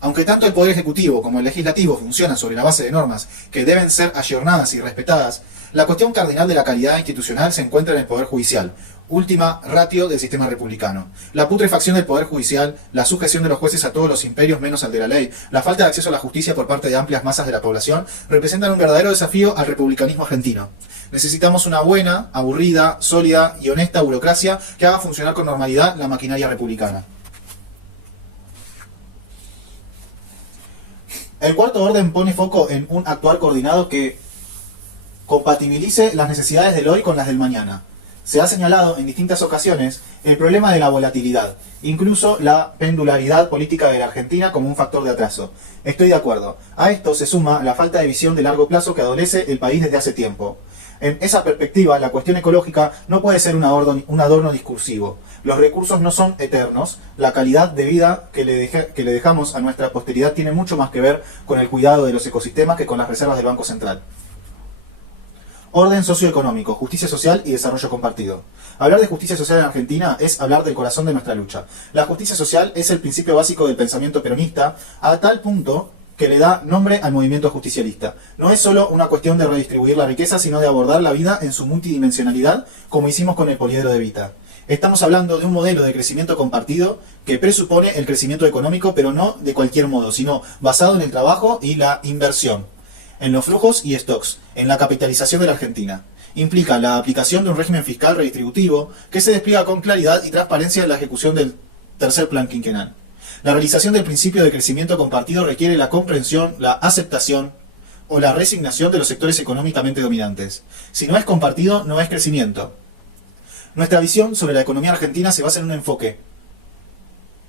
Aunque tanto el Poder Ejecutivo como el Legislativo funcionan sobre la base de normas que deben ser ayornadas y respetadas, la cuestión cardinal de la calidad institucional se encuentra en el Poder Judicial, última ratio del sistema republicano. La putrefacción del Poder Judicial, la sujeción de los jueces a todos los imperios menos al de la ley, la falta de acceso a la justicia por parte de amplias masas de la población, representan un verdadero desafío al republicanismo argentino. Necesitamos una buena, aburrida, sólida y honesta burocracia que haga funcionar con normalidad la maquinaria republicana. El cuarto orden pone foco en un actuar coordinado que compatibilice las necesidades del hoy con las del mañana. Se ha señalado en distintas ocasiones el problema de la volatilidad, incluso la pendularidad política de la Argentina como un factor de atraso. Estoy de acuerdo. A esto se suma la falta de visión de largo plazo que adolece el país desde hace tiempo. En esa perspectiva, la cuestión ecológica no puede ser un adorno discursivo. Los recursos no son eternos. La calidad de vida que le dejamos a nuestra posteridad tiene mucho más que ver con el cuidado de los ecosistemas que con las reservas del Banco Central. Orden socioeconómico, justicia social y desarrollo compartido. Hablar de justicia social en Argentina es hablar del corazón de nuestra lucha. La justicia social es el principio básico del pensamiento peronista, a tal punto que le da nombre al movimiento justicialista. No es solo una cuestión de redistribuir la riqueza, sino de abordar la vida en su multidimensionalidad, como hicimos con el poliedro de Evita. Estamos hablando de un modelo de crecimiento compartido que presupone el crecimiento económico, pero no de cualquier modo, sino basado en el trabajo y la inversión, en los flujos y stocks, en la capitalización de la Argentina. Implica la aplicación de un régimen fiscal redistributivo que se despliega con claridad y transparencia en la ejecución del tercer plan quinquenal. La realización del principio de crecimiento compartido requiere la comprensión, la aceptación o la resignación de los sectores económicamente dominantes. Si no es compartido, no es crecimiento. Nuestra visión sobre la economía argentina se basa en un enfoque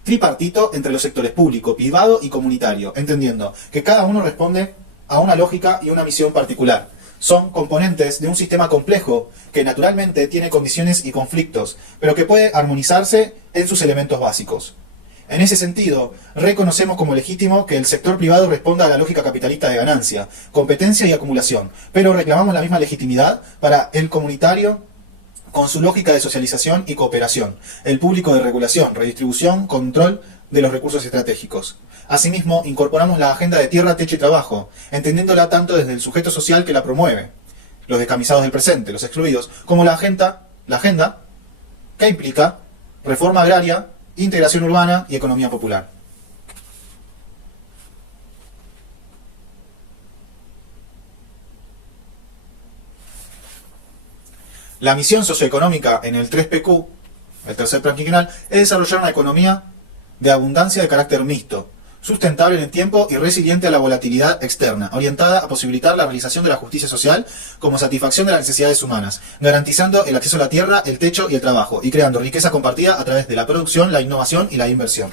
tripartito entre los sectores público, privado y comunitario, entendiendo que cada uno responde a una lógica y una misión particular. Son componentes de un sistema complejo que naturalmente tiene condiciones y conflictos, pero que puede armonizarse en sus elementos básicos. En ese sentido, reconocemos como legítimo que el sector privado responda a la lógica capitalista de ganancia, competencia y acumulación, pero reclamamos la misma legitimidad para el comunitario con su lógica de socialización y cooperación, el público de regulación, redistribución, control de los recursos estratégicos. Asimismo, incorporamos la agenda de tierra, techo y trabajo, entendiéndola tanto desde el sujeto social que la promueve, los descamisados del presente, los excluidos, como la agenda que implica reforma agraria, integración urbana y economía popular. La misión socioeconómica en el 3PQ, el tercer plan quinquenal, es desarrollar una economía de abundancia de carácter mixto, sustentable en el tiempo y resiliente a la volatilidad externa, orientada a posibilitar la realización de la justicia social como satisfacción de las necesidades humanas, garantizando el acceso a la tierra, el techo y el trabajo, y creando riqueza compartida a través de la producción, la innovación y la inversión.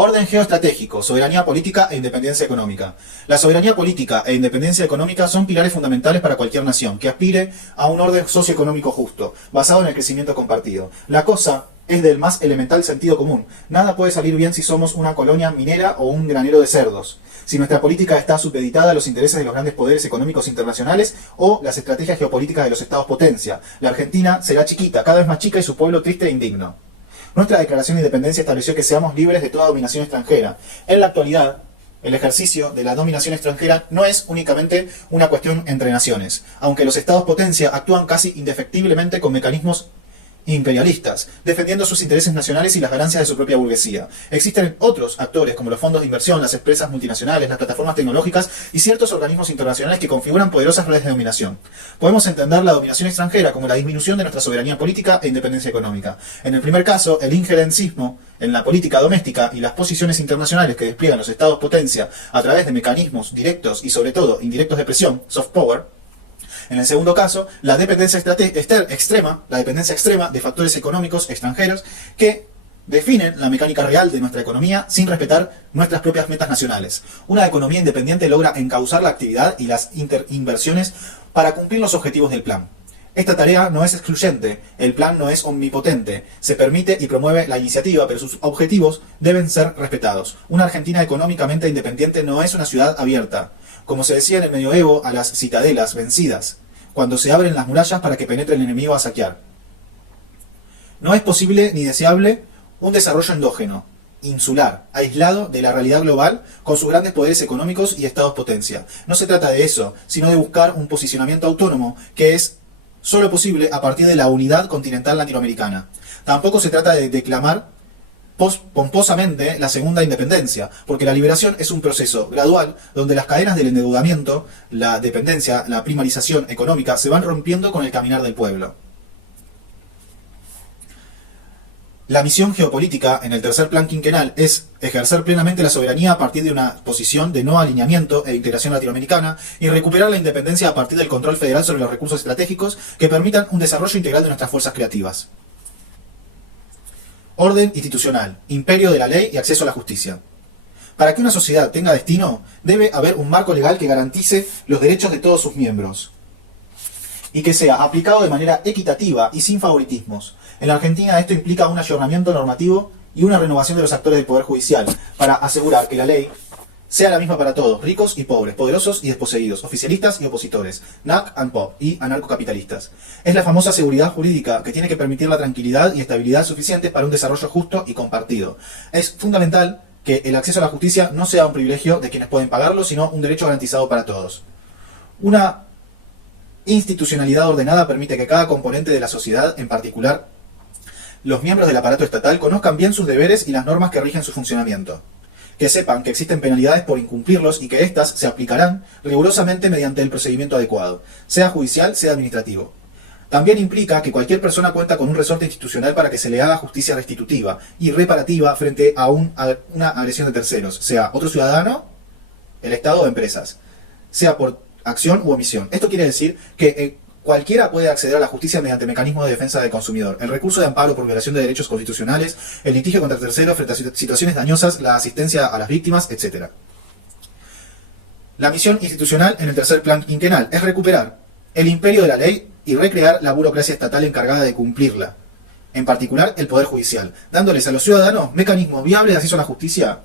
Orden geoestratégico, soberanía política e independencia económica. La soberanía política e independencia económica son pilares fundamentales para cualquier nación que aspire a un orden socioeconómico justo, basado en el crecimiento compartido. La cosa es del más elemental sentido común. Nada puede salir bien si somos una colonia minera o un granero de cerdos, si nuestra política está supeditada a los intereses de los grandes poderes económicos internacionales o las estrategias geopolíticas de los estados potencia. La Argentina será chiquita, cada vez más chica, y su pueblo triste e indigno. Nuestra declaración de independencia estableció que seamos libres de toda dominación extranjera. En la actualidad, el ejercicio de la dominación extranjera no es únicamente una cuestión entre naciones, aunque los estados potencia actúan casi indefectiblemente con mecanismos imperialistas, defendiendo sus intereses nacionales y las ganancias de su propia burguesía. Existen otros actores, como los fondos de inversión, las empresas multinacionales, las plataformas tecnológicas y ciertos organismos internacionales que configuran poderosas redes de dominación. Podemos entender la dominación extranjera como la disminución de nuestra soberanía política e independencia económica. En el primer caso, el injerencismo en la política doméstica y las posiciones internacionales que despliegan los estados potencia a través de mecanismos directos y sobre todo indirectos de presión, soft power. En el segundo caso, la dependencia extrema de factores económicos extranjeros que definen la mecánica real de nuestra economía sin respetar nuestras propias metas nacionales. Una economía independiente logra encauzar la actividad y las inversiones para cumplir los objetivos del plan. Esta tarea no es excluyente, el plan no es omnipotente, se permite y promueve la iniciativa, pero sus objetivos deben ser respetados. Una Argentina económicamente independiente no es una ciudad abierta, como se decía en el medioevo a las citadelas vencidas, cuando se abren las murallas para que penetre el enemigo a saquear. No es posible ni deseable un desarrollo endógeno, insular, aislado de la realidad global, con sus grandes poderes económicos y estados potencia. No se trata de eso, sino de buscar un posicionamiento autónomo que es solo posible a partir de la unidad continental latinoamericana. Tampoco se trata de declamar pomposamente la segunda independencia, porque la liberación es un proceso gradual donde las cadenas del endeudamiento, la dependencia, la primarización económica se van rompiendo con el caminar del pueblo. La misión geopolítica en el tercer plan quinquenal es ejercer plenamente la soberanía a partir de una posición de no alineamiento e integración latinoamericana y recuperar la independencia a partir del control federal sobre los recursos estratégicos que permitan un desarrollo integral de nuestras fuerzas creativas. Orden institucional, imperio de la ley y acceso a la justicia. Para que una sociedad tenga destino, debe haber un marco legal que garantice los derechos de todos sus miembros y que sea aplicado de manera equitativa y sin favoritismos. En la Argentina esto implica un ayornamiento normativo y una renovación de los actores del Poder Judicial para asegurar que la ley sea la misma para todos, ricos y pobres, poderosos y desposeídos, oficialistas y opositores, NAC and POP y anarcocapitalistas. Es la famosa seguridad jurídica que tiene que permitir la tranquilidad y estabilidad suficientes para un desarrollo justo y compartido. Es fundamental que el acceso a la justicia no sea un privilegio de quienes pueden pagarlo, sino un derecho garantizado para todos. Una institucionalidad ordenada permite que cada componente de la sociedad, en particular los miembros del aparato estatal, conozcan bien sus deberes y las normas que rigen su funcionamiento. Que sepan que existen penalidades por incumplirlos y que éstas se aplicarán rigurosamente mediante el procedimiento adecuado, sea judicial, sea administrativo. También implica que cualquier persona cuenta con un resorte institucional para que se le haga justicia restitutiva y reparativa frente a una agresión de terceros, sea otro ciudadano, el Estado o empresas, sea por acción u omisión. Esto quiere decir que cualquiera puede acceder a la justicia mediante mecanismos de defensa del consumidor, el recurso de amparo por violación de derechos constitucionales, el litigio contra terceros frente a situaciones dañosas, la asistencia a las víctimas, etc. La misión institucional en el tercer plan quinquenal es recuperar el imperio de la ley y recrear la burocracia estatal encargada de cumplirla, en particular el Poder Judicial, dándoles a los ciudadanos mecanismos viables de acceso a la justicia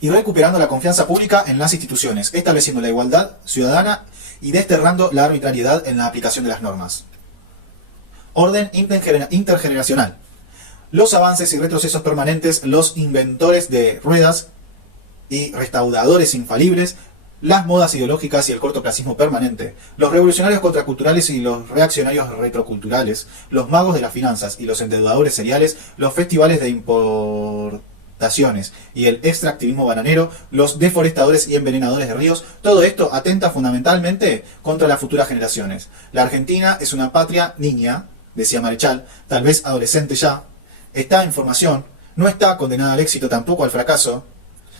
y recuperando la confianza pública en las instituciones, estableciendo la igualdad ciudadana y desterrando la arbitrariedad en la aplicación de las normas. Orden intergeneracional. Los avances y retrocesos permanentes, los inventores de ruedas y restauradores infalibles, las modas ideológicas y el cortoplacismo permanente, los revolucionarios contraculturales y los reaccionarios retroculturales, los magos de las finanzas y los endeudadores seriales, los festivales de importaciones y el extractivismo bananero, los deforestadores y envenenadores de ríos, todo esto atenta fundamentalmente contra las futuras generaciones. La Argentina es una patria niña, decía Marechal, tal vez adolescente ya, está en formación, no está condenada al éxito, tampoco al fracaso.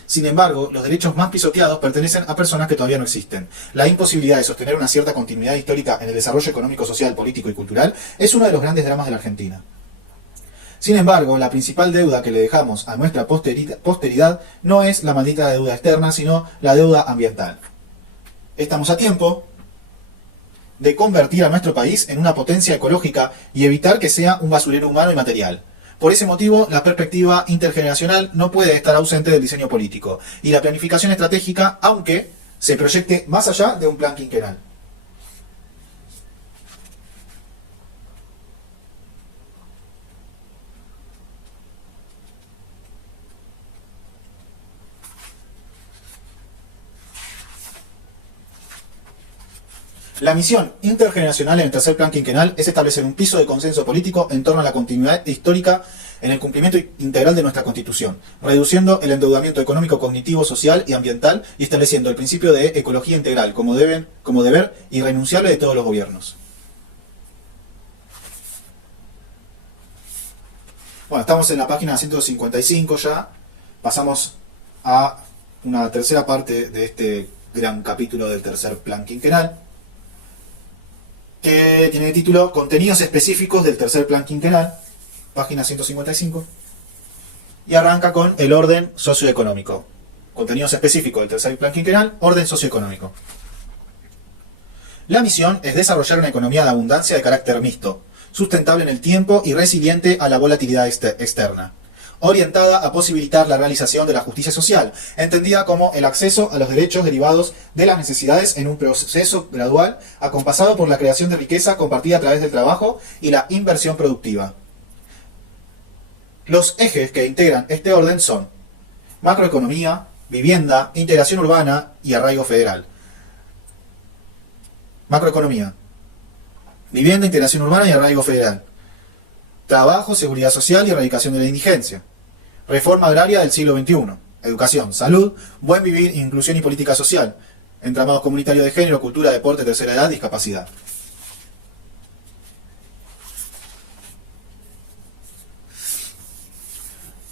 Sin embargo, los derechos más pisoteados pertenecen a personas que todavía no existen. La imposibilidad de sostener una cierta continuidad histórica en el desarrollo económico, social, político y cultural es uno de los grandes dramas de la Argentina. Sin embargo, la principal deuda que le dejamos a nuestra posteridad no es la maldita deuda externa, sino la deuda ambiental. Estamos a tiempo de convertir a nuestro país en una potencia ecológica y evitar que sea un basurero humano y material. Por ese motivo, la perspectiva intergeneracional no puede estar ausente del diseño político y la planificación estratégica, aunque se proyecte más allá de un plan quinquenal. La misión intergeneracional en el tercer plan quinquenal es establecer un piso de consenso político en torno a la continuidad histórica en el cumplimiento integral de nuestra Constitución, reduciendo el endeudamiento económico, cognitivo, social y ambiental y estableciendo el principio de ecología integral como deber irrenunciable de todos los gobiernos. Bueno, estamos en la página 155 ya, pasamos a una tercera parte de este gran capítulo del tercer plan quinquenal, que tiene el título Contenidos específicos del tercer plan quinquenal, página 155, y arranca con el orden socioeconómico. Contenidos específicos del tercer plan quinquenal, orden socioeconómico. La misión es desarrollar una economía de abundancia de carácter mixto, sustentable en el tiempo y resiliente a la volatilidad externa, orientada a posibilitar la realización de la justicia social, entendida como el acceso a los derechos derivados de las necesidades en un proceso gradual, acompasado por la creación de riqueza compartida a través del trabajo y la inversión productiva. Los ejes que integran este orden son macroeconomía, vivienda, integración urbana y arraigo federal. Macroeconomía, vivienda, integración urbana y arraigo federal. Trabajo, seguridad social y erradicación de la indigencia. Reforma agraria del siglo XXI. Educación, salud, buen vivir, inclusión y política social. Entramados comunitarios de género, cultura, deporte, tercera edad, discapacidad.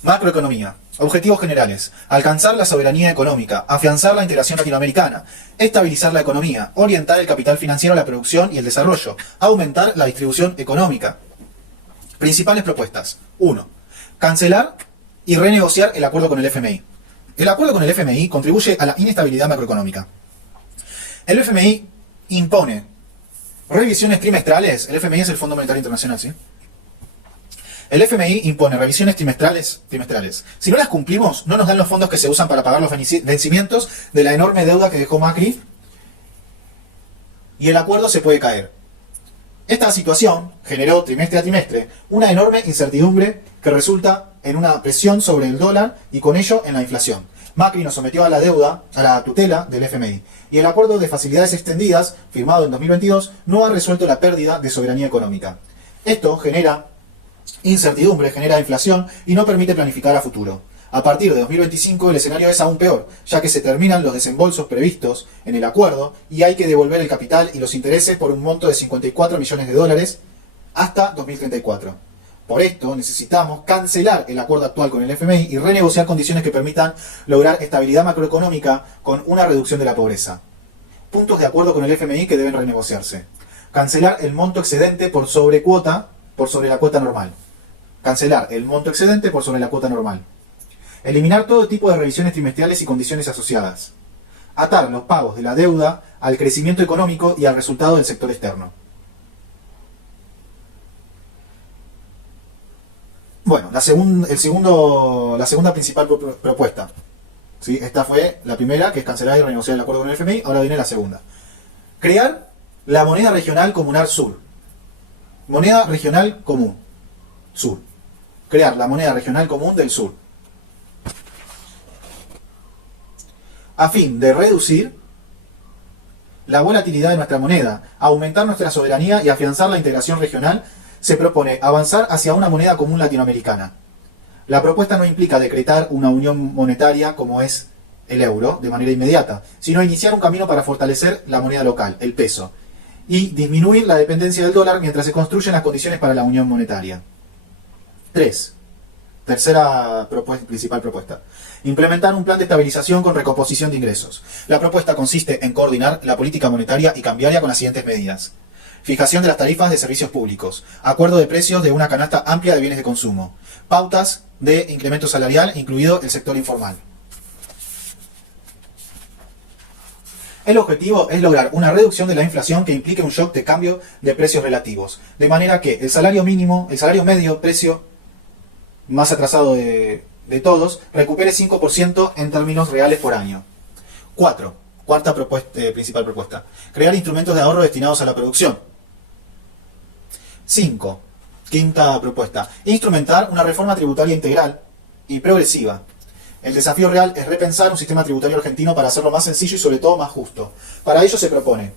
Macroeconomía. Objetivos generales. Alcanzar la soberanía económica, afianzar la integración latinoamericana, estabilizar la economía, orientar el capital financiero a la producción y el desarrollo, aumentar la distribución económica. Principales propuestas. 1. Cancelar y renegociar el acuerdo con el FMI. El acuerdo con el FMI contribuye a la inestabilidad macroeconómica. El FMI impone revisiones trimestrales. El FMI es el Fondo Monetario Internacional, ¿sí? El FMI impone revisiones trimestrales. Si no las cumplimos, no nos dan los fondos que se usan para pagar los vencimientos de la enorme deuda que dejó Macri y el acuerdo se puede caer. Esta situación generó trimestre a trimestre una enorme incertidumbre que resulta en una presión sobre el dólar y con ello en la inflación. Macri nos sometió a la deuda, a la tutela del FMI, y el acuerdo de facilidades extendidas, firmado en 2022, no ha resuelto la pérdida de soberanía económica. Esto genera incertidumbre, genera inflación y no permite planificar a futuro. A partir de 2025 el escenario es aún peor, ya que se terminan los desembolsos previstos en el acuerdo y hay que devolver el capital y los intereses por un monto de 54 millones de dólares hasta 2034. Por esto necesitamos cancelar el acuerdo actual con el FMI y renegociar condiciones que permitan lograr estabilidad macroeconómica con una reducción de la pobreza. Puntos de acuerdo con el FMI que deben renegociarse. Cancelar el monto excedente por sobre la cuota normal. Cancelar el monto excedente por sobre la cuota normal. Eliminar todo tipo de revisiones trimestrales y condiciones asociadas. Atar los pagos de la deuda al crecimiento económico y al resultado del sector externo. Bueno, la segunda principal propuesta. ¿Sí? Esta fue la primera, que es cancelar y renegociar el acuerdo con el FMI. Ahora viene la segunda. Crear la moneda regional comunal sur. Moneda regional común. Sur. Crear la moneda regional común del sur. A fin de reducir la volatilidad de nuestra moneda, aumentar nuestra soberanía y afianzar la integración regional, se propone avanzar hacia una moneda común latinoamericana. La propuesta no implica decretar una unión monetaria como es el euro de manera inmediata, sino iniciar un camino para fortalecer la moneda local, el peso, y disminuir la dependencia del dólar mientras se construyen las condiciones para la unión monetaria. 3. Tercera principal propuesta. Implementar un plan de estabilización con recomposición de ingresos. La propuesta consiste en coordinar la política monetaria y cambiaria con las siguientes medidas. Fijación de las tarifas de servicios públicos. Acuerdo de precios de una canasta amplia de bienes de consumo. Pautas de incremento salarial, incluido el sector informal. El objetivo es lograr una reducción de la inflación que implique un shock de cambio de precios relativos. De manera que el salario medio, precio más atrasado de todos, recupere 5% en términos reales por año. 4. Cuarta principal propuesta. Crear instrumentos de ahorro destinados a la producción. 5. Quinta propuesta. Instrumentar una reforma tributaria integral y progresiva. El desafío real es repensar un sistema tributario argentino para hacerlo más sencillo y sobre todo más justo. Para ello se propone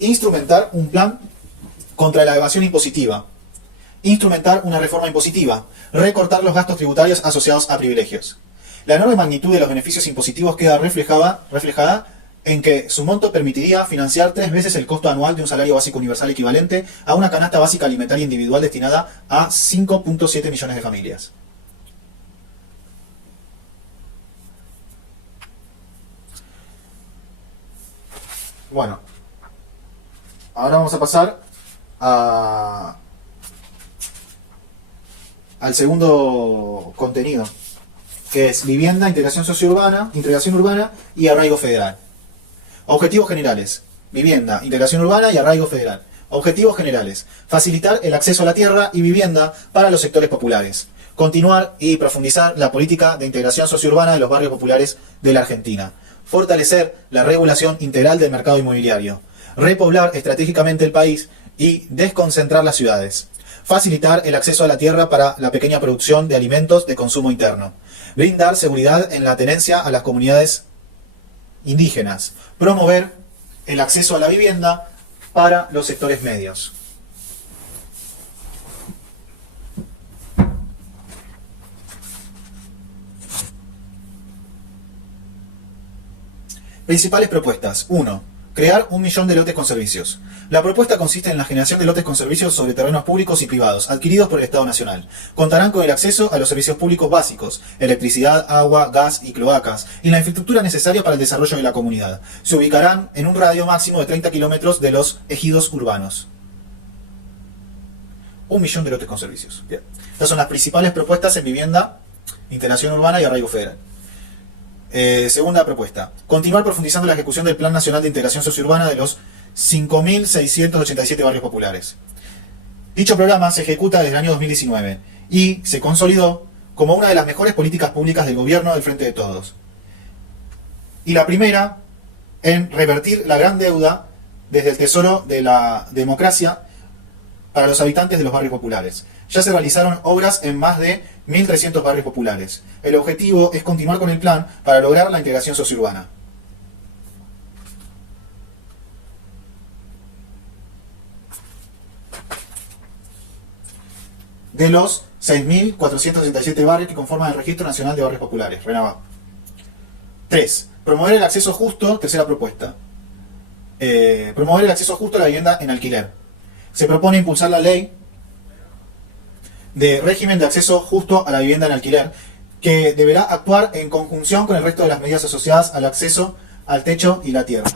instrumentar un plan contra la evasión impositiva. Instrumentar una reforma impositiva. Recortar los gastos tributarios asociados a privilegios. La enorme magnitud de los beneficios impositivos queda reflejada en que su monto permitiría financiar 3 veces el costo anual de un salario básico universal equivalente a una canasta básica alimentaria individual destinada a 5.7 millones de familias. Bueno, ahora vamos a pasar al segundo contenido, que es vivienda, integración urbana y arraigo federal. Objetivos generales. Vivienda, integración urbana y arraigo federal. Objetivos generales. Facilitar el acceso a la tierra y vivienda para los sectores populares. Continuar y profundizar la política de integración sociourbana de los barrios populares de la Argentina. Fortalecer la regulación integral del mercado inmobiliario. Repoblar estratégicamente el país y desconcentrar las ciudades. Facilitar el acceso a la tierra para la pequeña producción de alimentos de consumo interno. Brindar seguridad en la tenencia a las comunidades indígenas. Promover el acceso a la vivienda para los sectores medios. Principales propuestas. 1. Crear 1 millón de lotes con servicios. La propuesta consiste en la generación de lotes con servicios sobre terrenos públicos y privados, adquiridos por el Estado Nacional. Contarán con el acceso a los servicios públicos básicos, electricidad, agua, gas y cloacas, y la infraestructura necesaria para el desarrollo de la comunidad. Se ubicarán en un radio máximo de 30 kilómetros de los ejidos urbanos. 1 millón de lotes con servicios. Bien. Estas son las principales propuestas en vivienda, integración urbana y arraigo federal. Segunda propuesta. Continuar profundizando la ejecución del Plan Nacional de Integración Sociourbana de los 5.687 barrios populares. Dicho programa se ejecuta desde el año 2019 y se consolidó como una de las mejores políticas públicas del gobierno del Frente de Todos. Y la primera en revertir la gran deuda desde el Tesoro de la Democracia para los habitantes de los barrios populares. Ya se realizaron obras en más de 1.300 barrios populares. El objetivo es continuar con el plan para lograr la integración sociourbana. De los 6.467 barrios que conforman el Registro Nacional de Barrios Populares, RENAVAP. 3. Promover el acceso justo, tercera propuesta. Promover el acceso justo a la vivienda en alquiler. Se propone impulsar la ley de régimen de acceso justo a la vivienda en alquiler, que deberá actuar en conjunción con el resto de las medidas asociadas al acceso al techo y la tierra.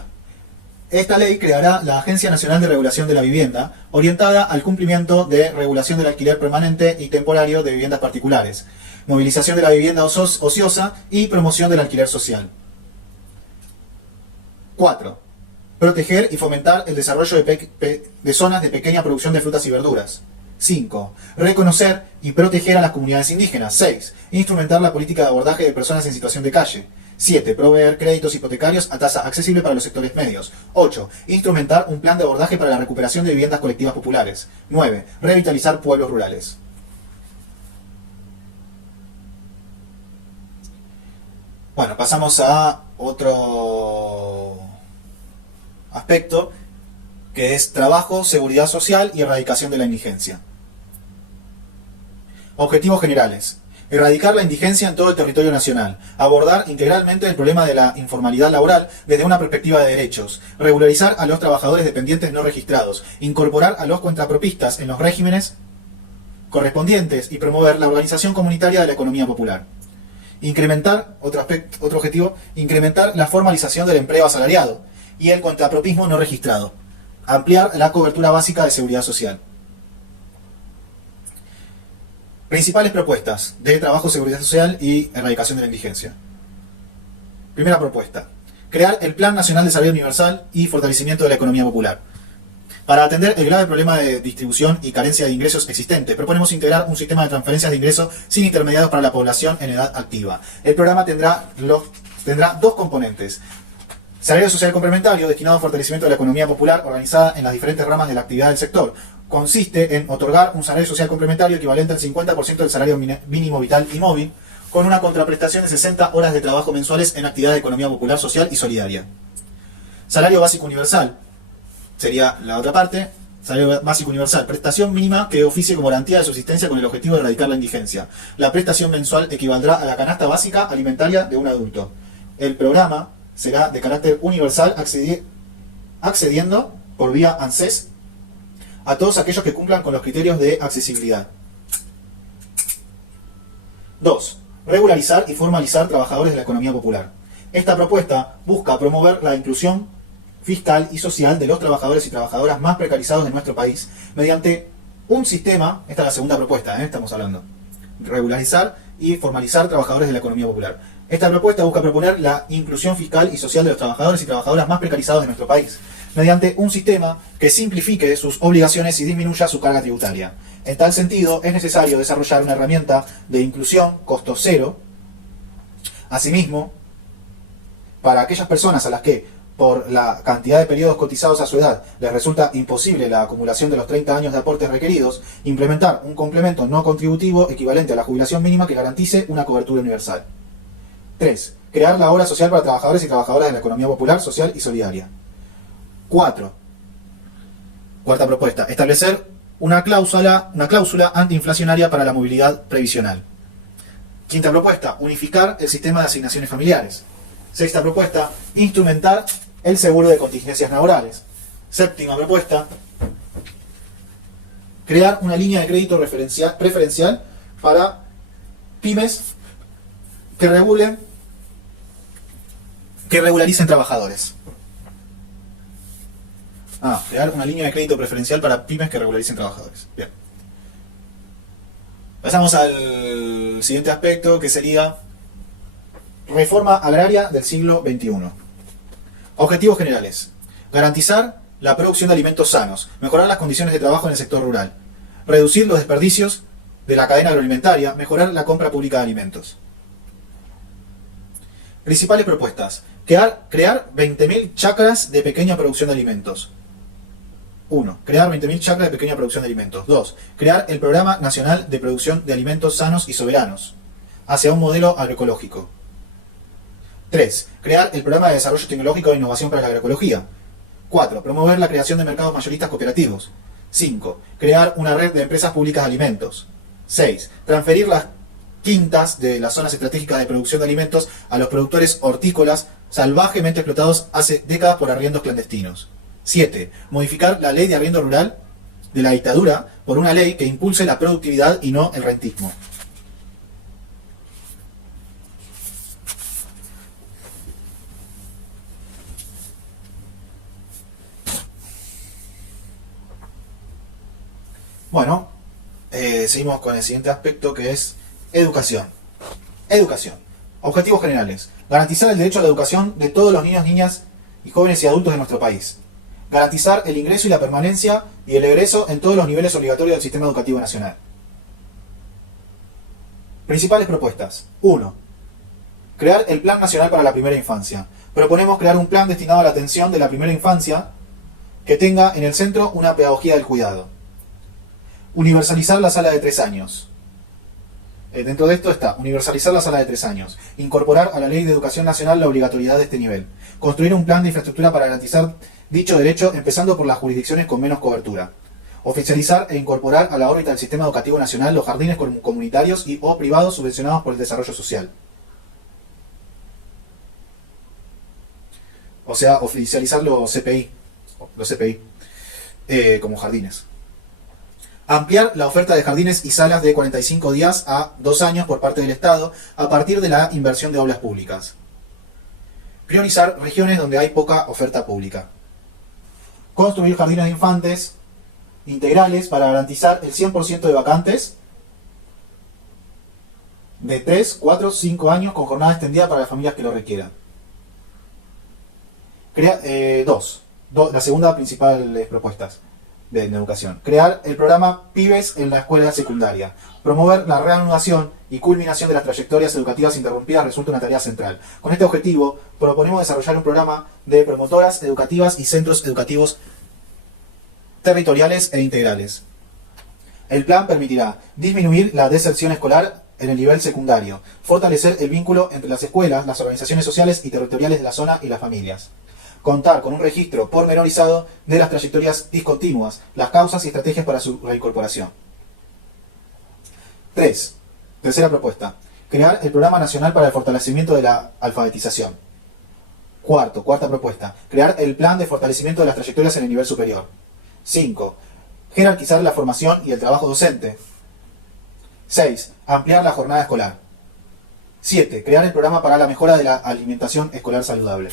Esta ley creará la Agencia Nacional de Regulación de la Vivienda, orientada al cumplimiento de regulación del alquiler permanente y temporario de viviendas particulares, movilización de la vivienda ociosa y promoción del alquiler social. 4. Proteger y fomentar el desarrollo de zonas de pequeña producción de frutas y verduras. 5. Reconocer y proteger a las comunidades indígenas. 6. Instrumentar la política de abordaje de personas en situación de calle. 7. Proveer créditos hipotecarios a tasa accesible para los sectores medios. 8. Instrumentar un plan de abordaje para la recuperación de viviendas colectivas populares. 9. Revitalizar pueblos rurales. Bueno, pasamos a otro aspecto, que es trabajo, seguridad social y erradicación de la indigencia. Objetivos generales. Erradicar la indigencia en todo el territorio nacional. Abordar integralmente el problema de la informalidad laboral desde una perspectiva de derechos. Regularizar a los trabajadores dependientes no registrados. Incorporar a los contrapropistas en los regímenes correspondientes y promover la organización comunitaria de la economía popular. Incrementar, otro objetivo, incrementar la formalización del empleo asalariado y el contrapropismo no registrado. Ampliar la cobertura básica de seguridad social. Principales propuestas de trabajo, seguridad social y erradicación de la indigencia. Primera propuesta. Crear el Plan Nacional de Salario Universal y fortalecimiento de la economía popular. Para atender el grave problema de distribución y carencia de ingresos existente, proponemos integrar un sistema de transferencias de ingresos sin intermediarios para la población en edad activa. El programa tendrá dos componentes. Salario social complementario destinado al fortalecimiento de la economía popular organizada en las diferentes ramas de la actividad del sector. Consiste en otorgar un salario social complementario equivalente al 50% del salario mínimo vital y móvil, con una contraprestación de 60 horas de trabajo mensuales en actividad de economía popular, social y solidaria. Salario básico universal sería la otra parte. Salario básico universal, prestación mínima que oficie como garantía de subsistencia con el objetivo de erradicar la indigencia. La prestación mensual equivaldrá a la canasta básica alimentaria de un adulto. El programa será de carácter universal, accediendo por vía ANSES a todos aquellos que cumplan con los criterios de accesibilidad. 2. Regularizar y formalizar trabajadores de la economía popular. Esta propuesta busca promover la inclusión fiscal y social de los trabajadores y trabajadoras más precarizados de nuestro país mediante un sistema, esta es la segunda propuesta, estamos hablando, regularizar y formalizar trabajadores de la economía popular. Esta propuesta busca proponer la inclusión fiscal y social de los trabajadores y trabajadoras más precarizados de nuestro país, mediante un sistema que simplifique sus obligaciones y disminuya su carga tributaria. En tal sentido, es necesario desarrollar una herramienta de inclusión costo cero. Asimismo, para aquellas personas a las que, por la cantidad de periodos cotizados a su edad, les resulta imposible la acumulación de los 30 años de aportes requeridos, implementar un complemento no contributivo equivalente a la jubilación mínima que garantice una cobertura universal. 3. Crear la obra social para trabajadores y trabajadoras de la economía popular, social y solidaria. 4. Cuarta propuesta. Establecer una cláusula antiinflacionaria para la movilidad previsional. Quinta propuesta. Unificar el sistema de asignaciones familiares. Sexta propuesta. Instrumentar el seguro de contingencias laborales. Séptima propuesta. Crear una línea de crédito preferencial para pymes que regularicen trabajadores. Crear una línea de crédito preferencial para pymes que regularicen trabajadores. Bien. Pasamos al siguiente aspecto, que sería reforma agraria del siglo XXI. Objetivos generales. Garantizar la producción de alimentos sanos. Mejorar las condiciones de trabajo en el sector rural. Reducir los desperdicios de la cadena agroalimentaria, mejorar la compra pública de alimentos. Principales propuestas. Crear 20.000 chacras de pequeña producción de alimentos. 1. Crear 20.000 chacras de pequeña producción de alimentos. 2. Crear el Programa Nacional de Producción de Alimentos Sanos y Soberanos, hacia un modelo agroecológico. 3. Crear el Programa de Desarrollo Tecnológico e Innovación para la Agroecología. 4. Promover la creación de mercados mayoristas cooperativos. 5. Crear una red de empresas públicas de alimentos. 6. Transferir las quintas de las zonas estratégicas de producción de alimentos a los productores hortícolas salvajemente explotados hace décadas por arriendos clandestinos. 7. Modificar la ley de arriendo rural de la dictadura por una ley que impulse la productividad y no el rentismo. Bueno, seguimos con el siguiente aspecto, que es educación. Educación. Objetivos generales. Garantizar el derecho a la educación de todos los niños, niñas y jóvenes y adultos de nuestro país. Garantizar el ingreso y la permanencia y el egreso en todos los niveles obligatorios del sistema educativo nacional. Principales propuestas. 1. Crear el Plan Nacional para la Primera Infancia. Proponemos crear un plan destinado a la atención de la primera infancia que tenga en el centro una pedagogía del cuidado. Universalizar la sala de 3 años. Dentro de esto está universalizar la sala de 3 años, incorporar a la Ley de Educación Nacional la obligatoriedad de este nivel, construir un plan de infraestructura para garantizar dicho derecho, empezando por las jurisdicciones con menos cobertura, oficializar e incorporar a la órbita del sistema educativo nacional los jardines comunitarios y o privados subvencionados por el desarrollo social. O sea, oficializar los CPI como jardines. Ampliar la oferta de jardines y salas de 45 días a 2 años por parte del Estado a partir de la inversión de obras públicas. Priorizar regiones donde hay poca oferta pública. Construir jardines de infantes integrales para garantizar el 100% de vacantes de 3, 4, 5 años con jornada extendida para las familias que lo requieran. La segunda principal propuestas de educación. Crear el programa Pibes en la escuela secundaria. Promover la reanudación y culminación de las trayectorias educativas interrumpidas resulta una tarea central. Con este objetivo, proponemos desarrollar un programa de promotoras educativas y centros educativos territoriales e integrales. El plan permitirá disminuir la deserción escolar en el nivel secundario, fortalecer el vínculo entre las escuelas, las organizaciones sociales y territoriales de la zona y las familias. Contar con un registro pormenorizado de las trayectorias discontinuas, las causas y estrategias para su reincorporación. 3. Tercera propuesta. Crear el Programa Nacional para el Fortalecimiento de la Alfabetización. Cuarta propuesta. Crear el Plan de Fortalecimiento de las Trayectorias en el nivel superior. 5. Jerarquizar la formación y el trabajo docente. 6. Ampliar la jornada escolar. 7. Crear el programa para la mejora de la alimentación escolar saludable.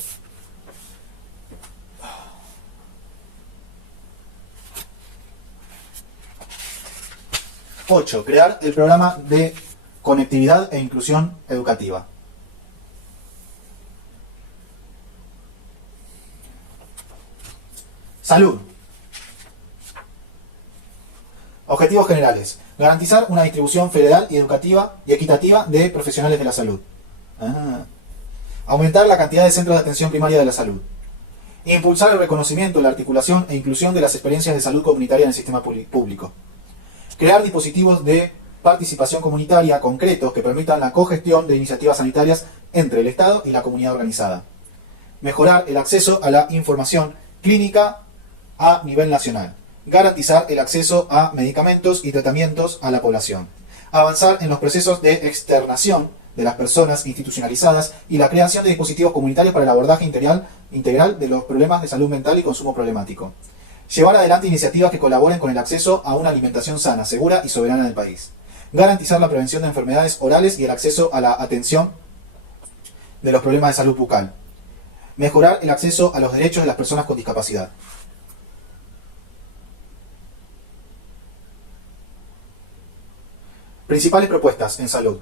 8. Crear el programa de conectividad e inclusión educativa. Salud. Objetivos generales. Garantizar una distribución federal y educativa y equitativa de profesionales de la salud. Aumentar la cantidad de centros de atención primaria de la salud. Impulsar el reconocimiento, la articulación e inclusión de las experiencias de salud comunitaria en el sistema público. Crear dispositivos de participación comunitaria concretos que permitan la cogestión de iniciativas sanitarias entre el Estado y la comunidad organizada. Mejorar el acceso a la información clínica a nivel nacional. Garantizar el acceso a medicamentos y tratamientos a la población. Avanzar en los procesos de externación de las personas institucionalizadas y la creación de dispositivos comunitarios para el abordaje integral de los problemas de salud mental y consumo problemático. Llevar adelante iniciativas que colaboren con el acceso a una alimentación sana, segura y soberana del país. Garantizar la prevención de enfermedades orales y el acceso a la atención de los problemas de salud bucal. Mejorar el acceso a los derechos de las personas con discapacidad. Principales propuestas en salud.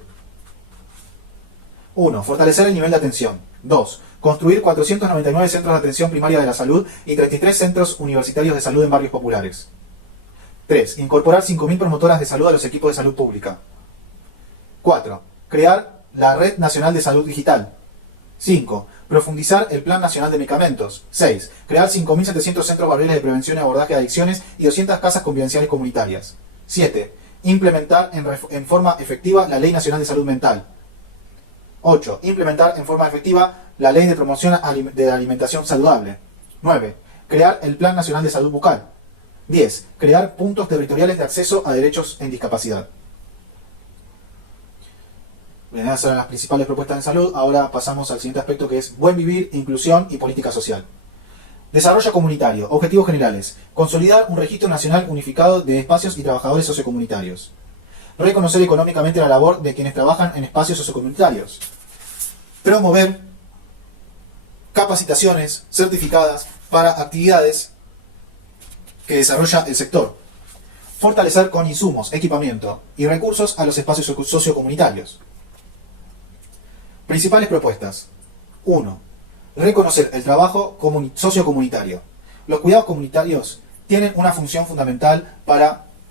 1. Fortalecer el nivel de atención. 2. Construir 499 centros de atención primaria de la salud y 33 centros universitarios de salud en barrios populares. 3. Incorporar 5.000 promotoras de salud a los equipos de salud pública. 4. Crear la Red Nacional de Salud Digital. 5. Profundizar el Plan Nacional de Medicamentos. 6. Crear 5.700 centros barriales de prevención y abordaje de adicciones y 200 casas convivenciales comunitarias. 7. Implementar en forma efectiva la Ley Nacional de Salud Mental. 8. Implementar en forma efectiva la Ley de Promoción de la Alimentación Saludable. 9. Crear el Plan Nacional de Salud Bucal. 10. Crear puntos territoriales de acceso a derechos en discapacidad. Bien, esas son las principales propuestas en salud. Ahora pasamos al siguiente aspecto, que es buen vivir, inclusión y política social. Desarrollo comunitario. Objetivos generales. Consolidar un registro nacional unificado de espacios y trabajadores sociocomunitarios. Reconocer económicamente la labor de quienes trabajan en espacios sociocomunitarios. Promover capacitaciones certificadas para actividades que desarrolla el sector. Fortalecer con insumos, equipamiento y recursos a los espacios sociocomunitarios. Principales propuestas. 1. Reconocer el trabajo sociocomunitario. Los cuidados comunitarios tienen una función fundamental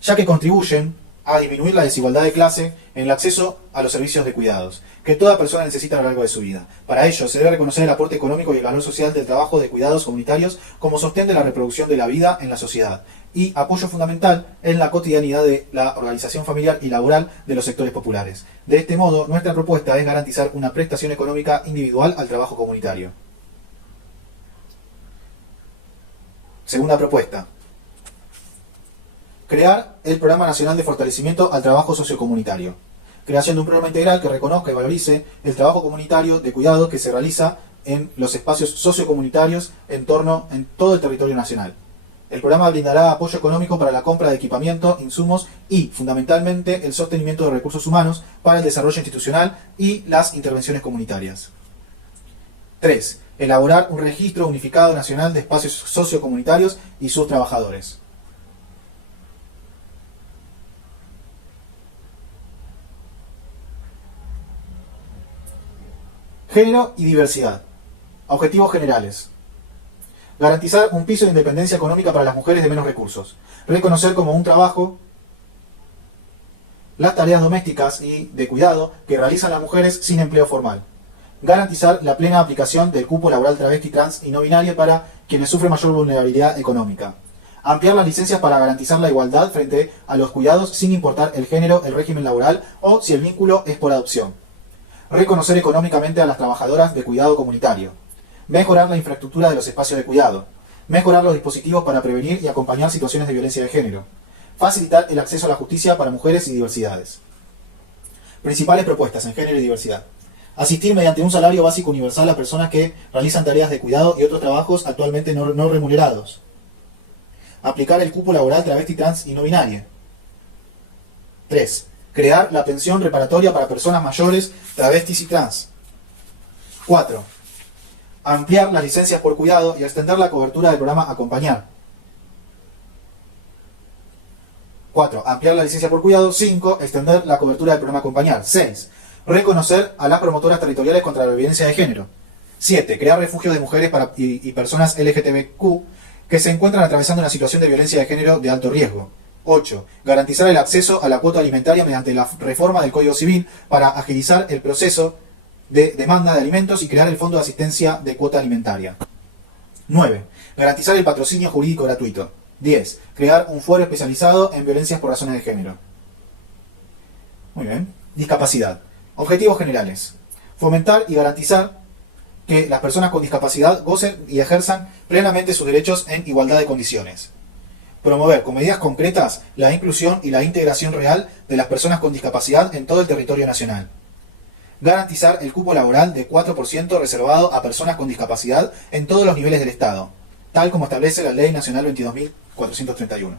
ya que contribuyen a disminuir la desigualdad de clase en el acceso a los servicios de cuidados, que toda persona necesita a lo largo de su vida. Para ello, se debe reconocer el aporte económico y el valor social del trabajo de cuidados comunitarios como sostén de la reproducción de la vida en la sociedad y apoyo fundamental en la cotidianidad de la organización familiar y laboral de los sectores populares. De este modo, nuestra propuesta es garantizar una prestación económica individual al trabajo comunitario. Segunda propuesta. Crear el Programa Nacional de Fortalecimiento al Trabajo Sociocomunitario. Creación de un programa integral que reconozca y valorice el trabajo comunitario de cuidado que se realiza en los espacios sociocomunitarios en todo el territorio nacional. El programa brindará apoyo económico para la compra de equipamiento, insumos y, fundamentalmente, el sostenimiento de recursos humanos para el desarrollo institucional y las intervenciones comunitarias. 3. Elaborar un registro unificado nacional de espacios sociocomunitarios y sus trabajadores. Género y diversidad. Objetivos generales. Garantizar un piso de independencia económica para las mujeres de menos recursos. Reconocer como un trabajo las tareas domésticas y de cuidado que realizan las mujeres sin empleo formal. Garantizar la plena aplicación del cupo laboral travesti, trans y no binario para quienes sufren mayor vulnerabilidad económica. Ampliar las licencias para garantizar la igualdad frente a los cuidados sin importar el género, el régimen laboral o si el vínculo es por adopción. Reconocer económicamente a las trabajadoras de cuidado comunitario. Mejorar la infraestructura de los espacios de cuidado. Mejorar los dispositivos para prevenir y acompañar situaciones de violencia de género. Facilitar el acceso a la justicia para mujeres y diversidades. Principales propuestas en género y diversidad. Asistir mediante un salario básico universal a personas que realizan tareas de cuidado y otros trabajos actualmente no remunerados. Aplicar el cupo laboral travesti, trans y no binario. 3. Crear la pensión reparatoria para personas mayores, travestis y trans. 4. Ampliar las licencias por cuidado y extender la cobertura del programa Acompañar. 4. Ampliar la licencia por cuidado. 5. Extender la cobertura del programa Acompañar. 6. Reconocer a las promotoras territoriales contra la violencia de género. 7. Crear refugios de mujeres y personas LGTBQ que se encuentran atravesando una situación de violencia de género de alto riesgo. 8. Garantizar el acceso a la cuota alimentaria mediante la reforma del Código Civil para agilizar el proceso de demanda de alimentos y crear el Fondo de Asistencia de Cuota Alimentaria. 9. Garantizar el patrocinio jurídico gratuito. 10. Crear un foro especializado en violencias por razones de género. Muy bien. Discapacidad. Objetivos generales. Fomentar y garantizar que las personas con discapacidad gocen y ejerzan plenamente sus derechos en igualdad de condiciones. Promover con medidas concretas la inclusión y la integración real de las personas con discapacidad en todo el territorio nacional. Garantizar el cupo laboral de 4% reservado a personas con discapacidad en todos los niveles del Estado, tal como establece la Ley Nacional 22.431.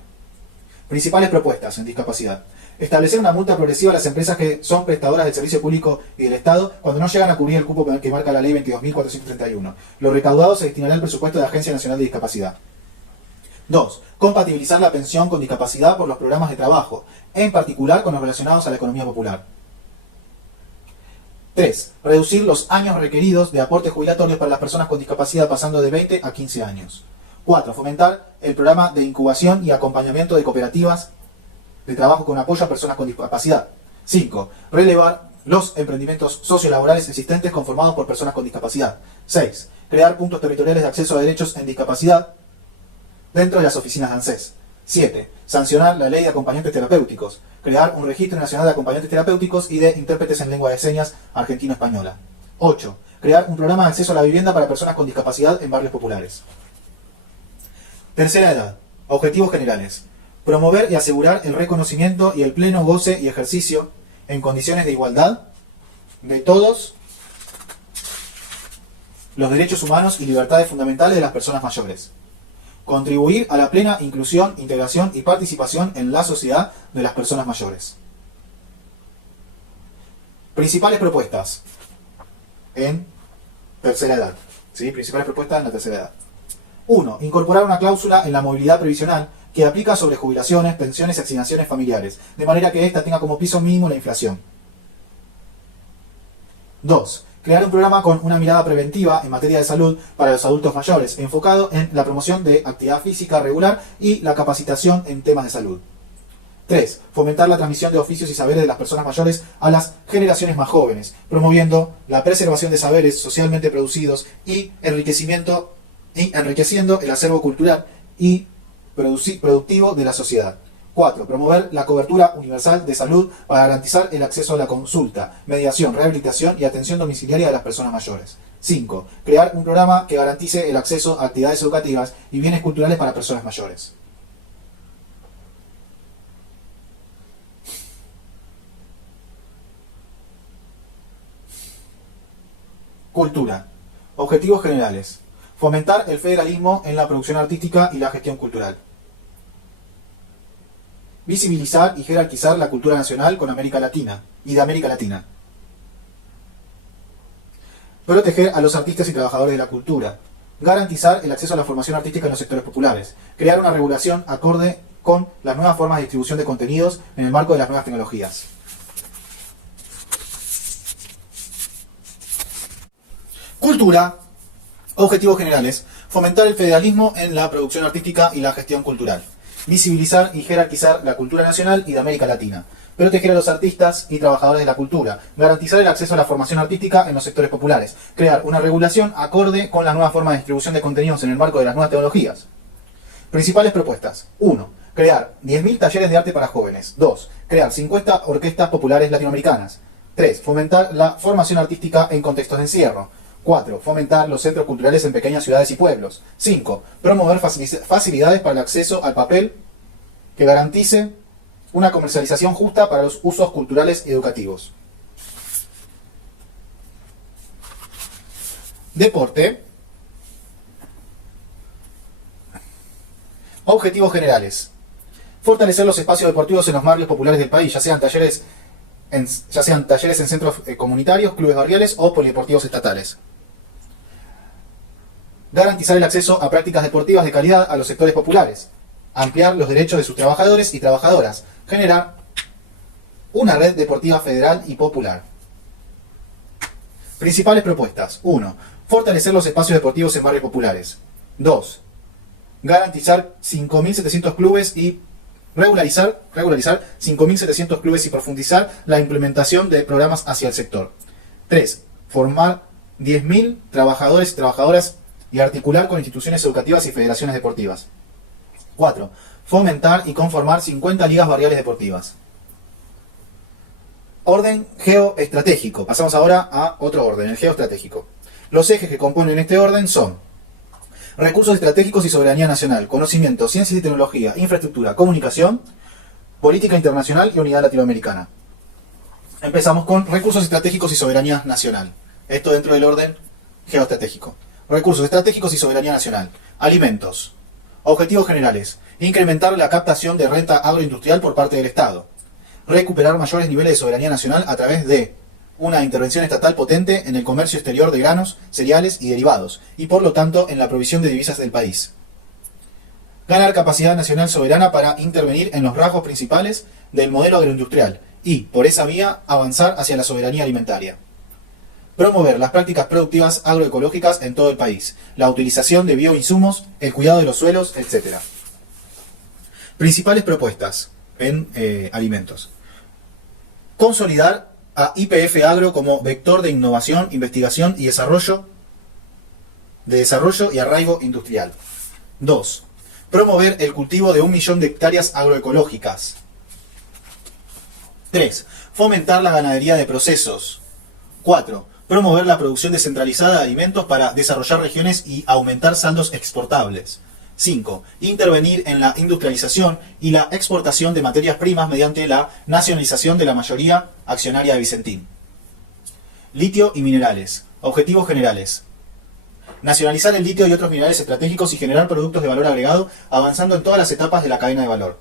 Principales propuestas en discapacidad. Establecer una multa progresiva a las empresas que son prestadoras del servicio público y del Estado cuando no llegan a cubrir el cupo que marca la Ley 22.431. Lo recaudado se destinará al presupuesto de la Agencia Nacional de Discapacidad. 2. Compatibilizar la pensión con discapacidad por los programas de trabajo, en particular con los relacionados a la economía popular. 3. Reducir los años requeridos de aportes jubilatorios para las personas con discapacidad pasando de 20 a 15 años. 4. Fomentar el programa de incubación y acompañamiento de cooperativas de trabajo con apoyo a personas con discapacidad. 5. Relevar los emprendimientos sociolaborales existentes conformados por personas con discapacidad. 6. Crear puntos territoriales de acceso a derechos en discapacidad dentro de las oficinas de ANSES. 7. Sancionar la ley de acompañantes terapéuticos. Crear un registro nacional de acompañantes terapéuticos y de intérpretes en lengua de señas argentino-española. 8. Crear un programa de acceso a la vivienda para personas con discapacidad en barrios populares. Tercera edad. Objetivos generales. Promover y asegurar el reconocimiento y el pleno goce y ejercicio en condiciones de igualdad de todos los derechos humanos y libertades fundamentales de las personas mayores. Contribuir a la plena inclusión, integración y participación en la sociedad de las personas mayores. Principales propuestas en tercera edad. ¿Sí? Principales propuestas en la tercera edad. 1. Incorporar una cláusula en la movilidad previsional que aplica sobre jubilaciones, pensiones y asignaciones familiares, de manera que ésta tenga como piso mínimo la inflación. 2. Crear un programa con una mirada preventiva en materia de salud para los adultos mayores, enfocado en la promoción de actividad física regular y la capacitación en temas de salud. 3. Fomentar la transmisión de oficios y saberes de las personas mayores a las generaciones más jóvenes, promoviendo la preservación de saberes socialmente producidos y enriqueciendo el acervo cultural y productivo de la sociedad. 4. Promover la cobertura universal de salud para garantizar el acceso a la consulta, mediación, rehabilitación y atención domiciliaria de las personas mayores. 5. Crear un programa que garantice el acceso a actividades educativas y bienes culturales para personas mayores. Cultura. Objetivos generales. Fomentar el federalismo en la producción artística y la gestión cultural. Visibilizar y jerarquizar la cultura nacional con América Latina y de América Latina. Proteger a los artistas y trabajadores de la cultura. Garantizar el acceso a la formación artística en los sectores populares. Crear una regulación acorde con las nuevas formas de distribución de contenidos en el marco de las nuevas tecnologías. Cultura. Objetivos generales. Fomentar el federalismo en la producción artística y la gestión cultural. Visibilizar y jerarquizar la cultura nacional y de América Latina. Proteger a los artistas y trabajadores de la cultura. Garantizar el acceso a la formación artística en los sectores populares. Crear una regulación acorde con las nuevas formas de distribución de contenidos en el marco de las nuevas tecnologías. Principales propuestas. 1. Crear 10.000 talleres de arte para jóvenes. 2. Crear 50 orquestas populares latinoamericanas. 3. Fomentar la formación artística en contextos de encierro. 4. Fomentar los centros culturales en pequeñas ciudades y pueblos. 5. Promover facilidades para el acceso al papel que garantice una comercialización justa para los usos culturales y educativos. Deporte. Objetivos generales. Fortalecer los espacios deportivos en los barrios populares del país, ya sean talleres en centros comunitarios, clubes barriales o polideportivos estatales. Garantizar el acceso a prácticas deportivas de calidad a los sectores populares. Ampliar los derechos de sus trabajadores y trabajadoras. Generar una red deportiva federal y popular. Principales propuestas. 1. Fortalecer los espacios deportivos en barrios populares. 2. Garantizar 5.700 clubes y regularizar 5.700 clubes y profundizar la implementación de programas hacia el sector. 3. Formar 10.000 trabajadores y trabajadoras y articular con instituciones educativas y federaciones deportivas. 4. Fomentar y conformar 50 ligas barriales deportivas. Orden geoestratégico. Pasamos ahora a otro orden, el geoestratégico. Los ejes que componen este orden son recursos estratégicos y soberanía nacional, conocimiento, ciencia y tecnología, infraestructura, comunicación, política internacional y unidad latinoamericana. Empezamos con recursos estratégicos y soberanía nacional. Esto dentro del orden geoestratégico. Recursos estratégicos y soberanía nacional. Alimentos. Objetivos generales. Incrementar la captación de renta agroindustrial por parte del Estado. Recuperar mayores niveles de soberanía nacional a través de una intervención estatal potente en el comercio exterior de granos, cereales y derivados, y por lo tanto en la provisión de divisas del país. Ganar capacidad nacional soberana para intervenir en los rasgos principales del modelo agroindustrial y, por esa vía, avanzar hacia la soberanía alimentaria. Promover las prácticas productivas agroecológicas en todo el país, la utilización de bioinsumos, el cuidado de los suelos, etc. Principales propuestas en alimentos. Consolidar a YPF Agro como vector de innovación, investigación y desarrollo y arraigo industrial. 2. Promover el cultivo de 1 millón de hectáreas agroecológicas. 3. Fomentar la ganadería de procesos. 4. Promover la producción descentralizada de alimentos para desarrollar regiones y aumentar saldos exportables. 5. Intervenir en la industrialización y la exportación de materias primas mediante la nacionalización de la mayoría accionaria de Vicentín. Litio y minerales. Objetivos generales. Nacionalizar el litio y otros minerales estratégicos y generar productos de valor agregado, avanzando en todas las etapas de la cadena de valor.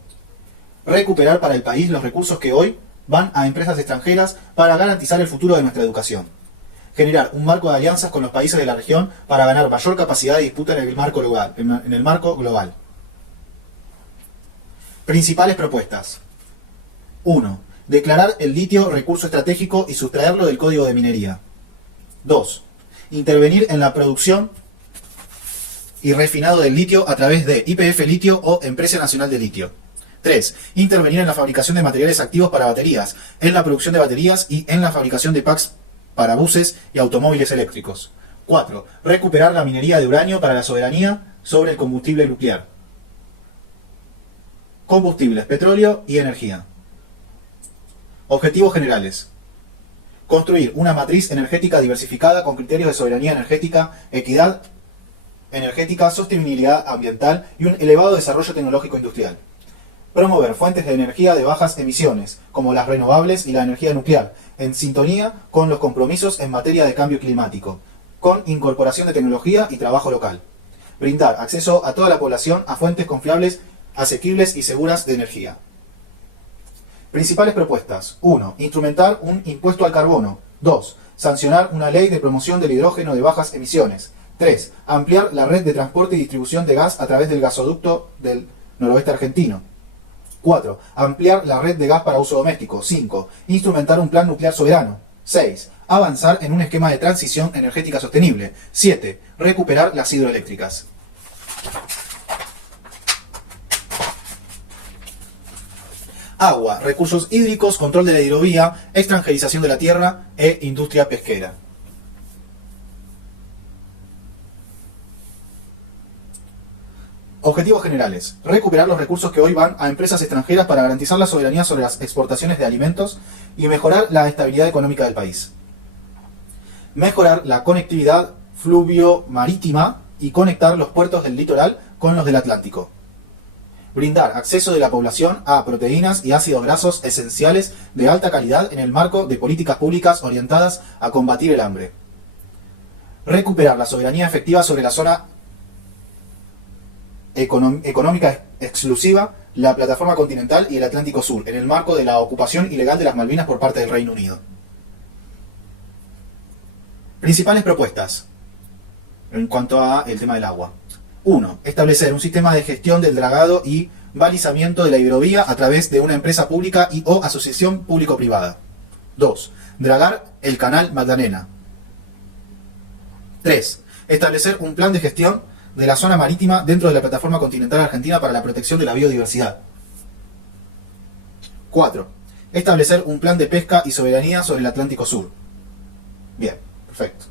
Recuperar para el país los recursos que hoy van a empresas extranjeras para garantizar el futuro de nuestra educación. Generar un marco de alianzas con los países de la región para ganar mayor capacidad de disputa en el marco global. Principales propuestas. 1. Declarar el litio recurso estratégico y sustraerlo del Código de Minería. 2. Intervenir en la producción y refinado del litio a través de YPF Litio o Empresa Nacional de Litio. 3. Intervenir en la fabricación de materiales activos para baterías, en la producción de baterías y en la fabricación de packs para buses y automóviles eléctricos. 4. Recuperar la minería de uranio para la soberanía sobre el combustible nuclear. Combustibles, petróleo y energía. Objetivos generales. Construir una matriz energética diversificada con criterios de soberanía energética, equidad energética, sostenibilidad ambiental y un elevado desarrollo tecnológico industrial. Promover fuentes de energía de bajas emisiones, como las renovables y la energía nuclear, en sintonía con los compromisos en materia de cambio climático, con incorporación de tecnología y trabajo local. Brindar acceso a toda la población a fuentes confiables, asequibles y seguras de energía. Principales propuestas. 1. Instrumentar un impuesto al carbono. 2. Sancionar una ley de promoción del hidrógeno de bajas emisiones. 3. Ampliar la red de transporte y distribución de gas a través del gasoducto del noroeste argentino. 4. Ampliar la red de gas para uso doméstico. 5. Instrumentar un plan nuclear soberano. 6. Avanzar en un esquema de transición energética sostenible. 7. Recuperar las hidroeléctricas. Agua, recursos hídricos, control de la hidrovía, extranjerización de la tierra e industria pesquera. Objetivos generales. Recuperar los recursos que hoy van a empresas extranjeras para garantizar la soberanía sobre las exportaciones de alimentos y mejorar la estabilidad económica del país. Mejorar la conectividad fluvio-marítima y conectar los puertos del litoral con los del Atlántico. Brindar acceso de la población a proteínas y ácidos grasos esenciales de alta calidad en el marco de políticas públicas orientadas a combatir el hambre. Recuperar la soberanía efectiva sobre la zona económica exclusiva, la plataforma continental y el Atlántico Sur, en el marco de la ocupación ilegal de las Malvinas por parte del Reino Unido. Principales propuestas en cuanto al tema del agua. 1. Establecer un sistema de gestión del dragado y balizamiento de la hidrovía a través de una empresa pública y o asociación público-privada. 2. Dragar el canal Magdalena. 3. Establecer un plan de gestión de la zona marítima dentro de la plataforma continental argentina para la protección de la biodiversidad. 4. Establecer un plan de pesca y soberanía sobre el Atlántico Sur. Bien, perfecto.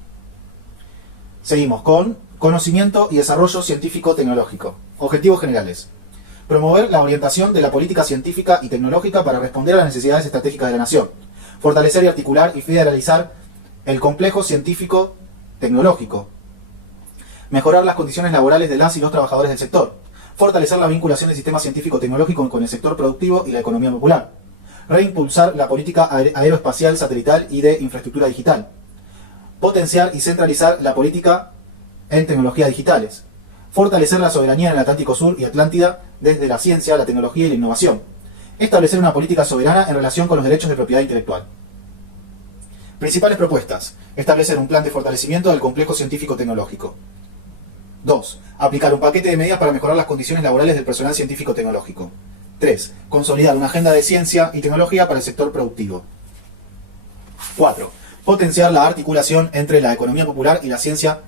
Seguimos con conocimiento y desarrollo científico-tecnológico. Objetivos generales. Promover la orientación de la política científica y tecnológica para responder a las necesidades estratégicas de la nación. Fortalecer y articular y federalizar el complejo científico-tecnológico. Mejorar las condiciones laborales de las y los trabajadores del sector. Fortalecer la vinculación del sistema científico-tecnológico con el sector productivo y la economía popular. Reimpulsar la política aeroespacial, satelital y de infraestructura digital. Potenciar y centralizar la política en tecnologías digitales. Fortalecer la soberanía en el Atlántico Sur y Atlántida desde la ciencia, la tecnología y la innovación. Establecer una política soberana en relación con los derechos de propiedad intelectual. Principales propuestas. Establecer un plan de fortalecimiento del complejo científico-tecnológico. 2. Aplicar un paquete de medidas para mejorar las condiciones laborales del personal científico-tecnológico. 3. Consolidar una agenda de ciencia y tecnología para el sector productivo. 4. Potenciar la articulación entre la economía popular y la ciencia,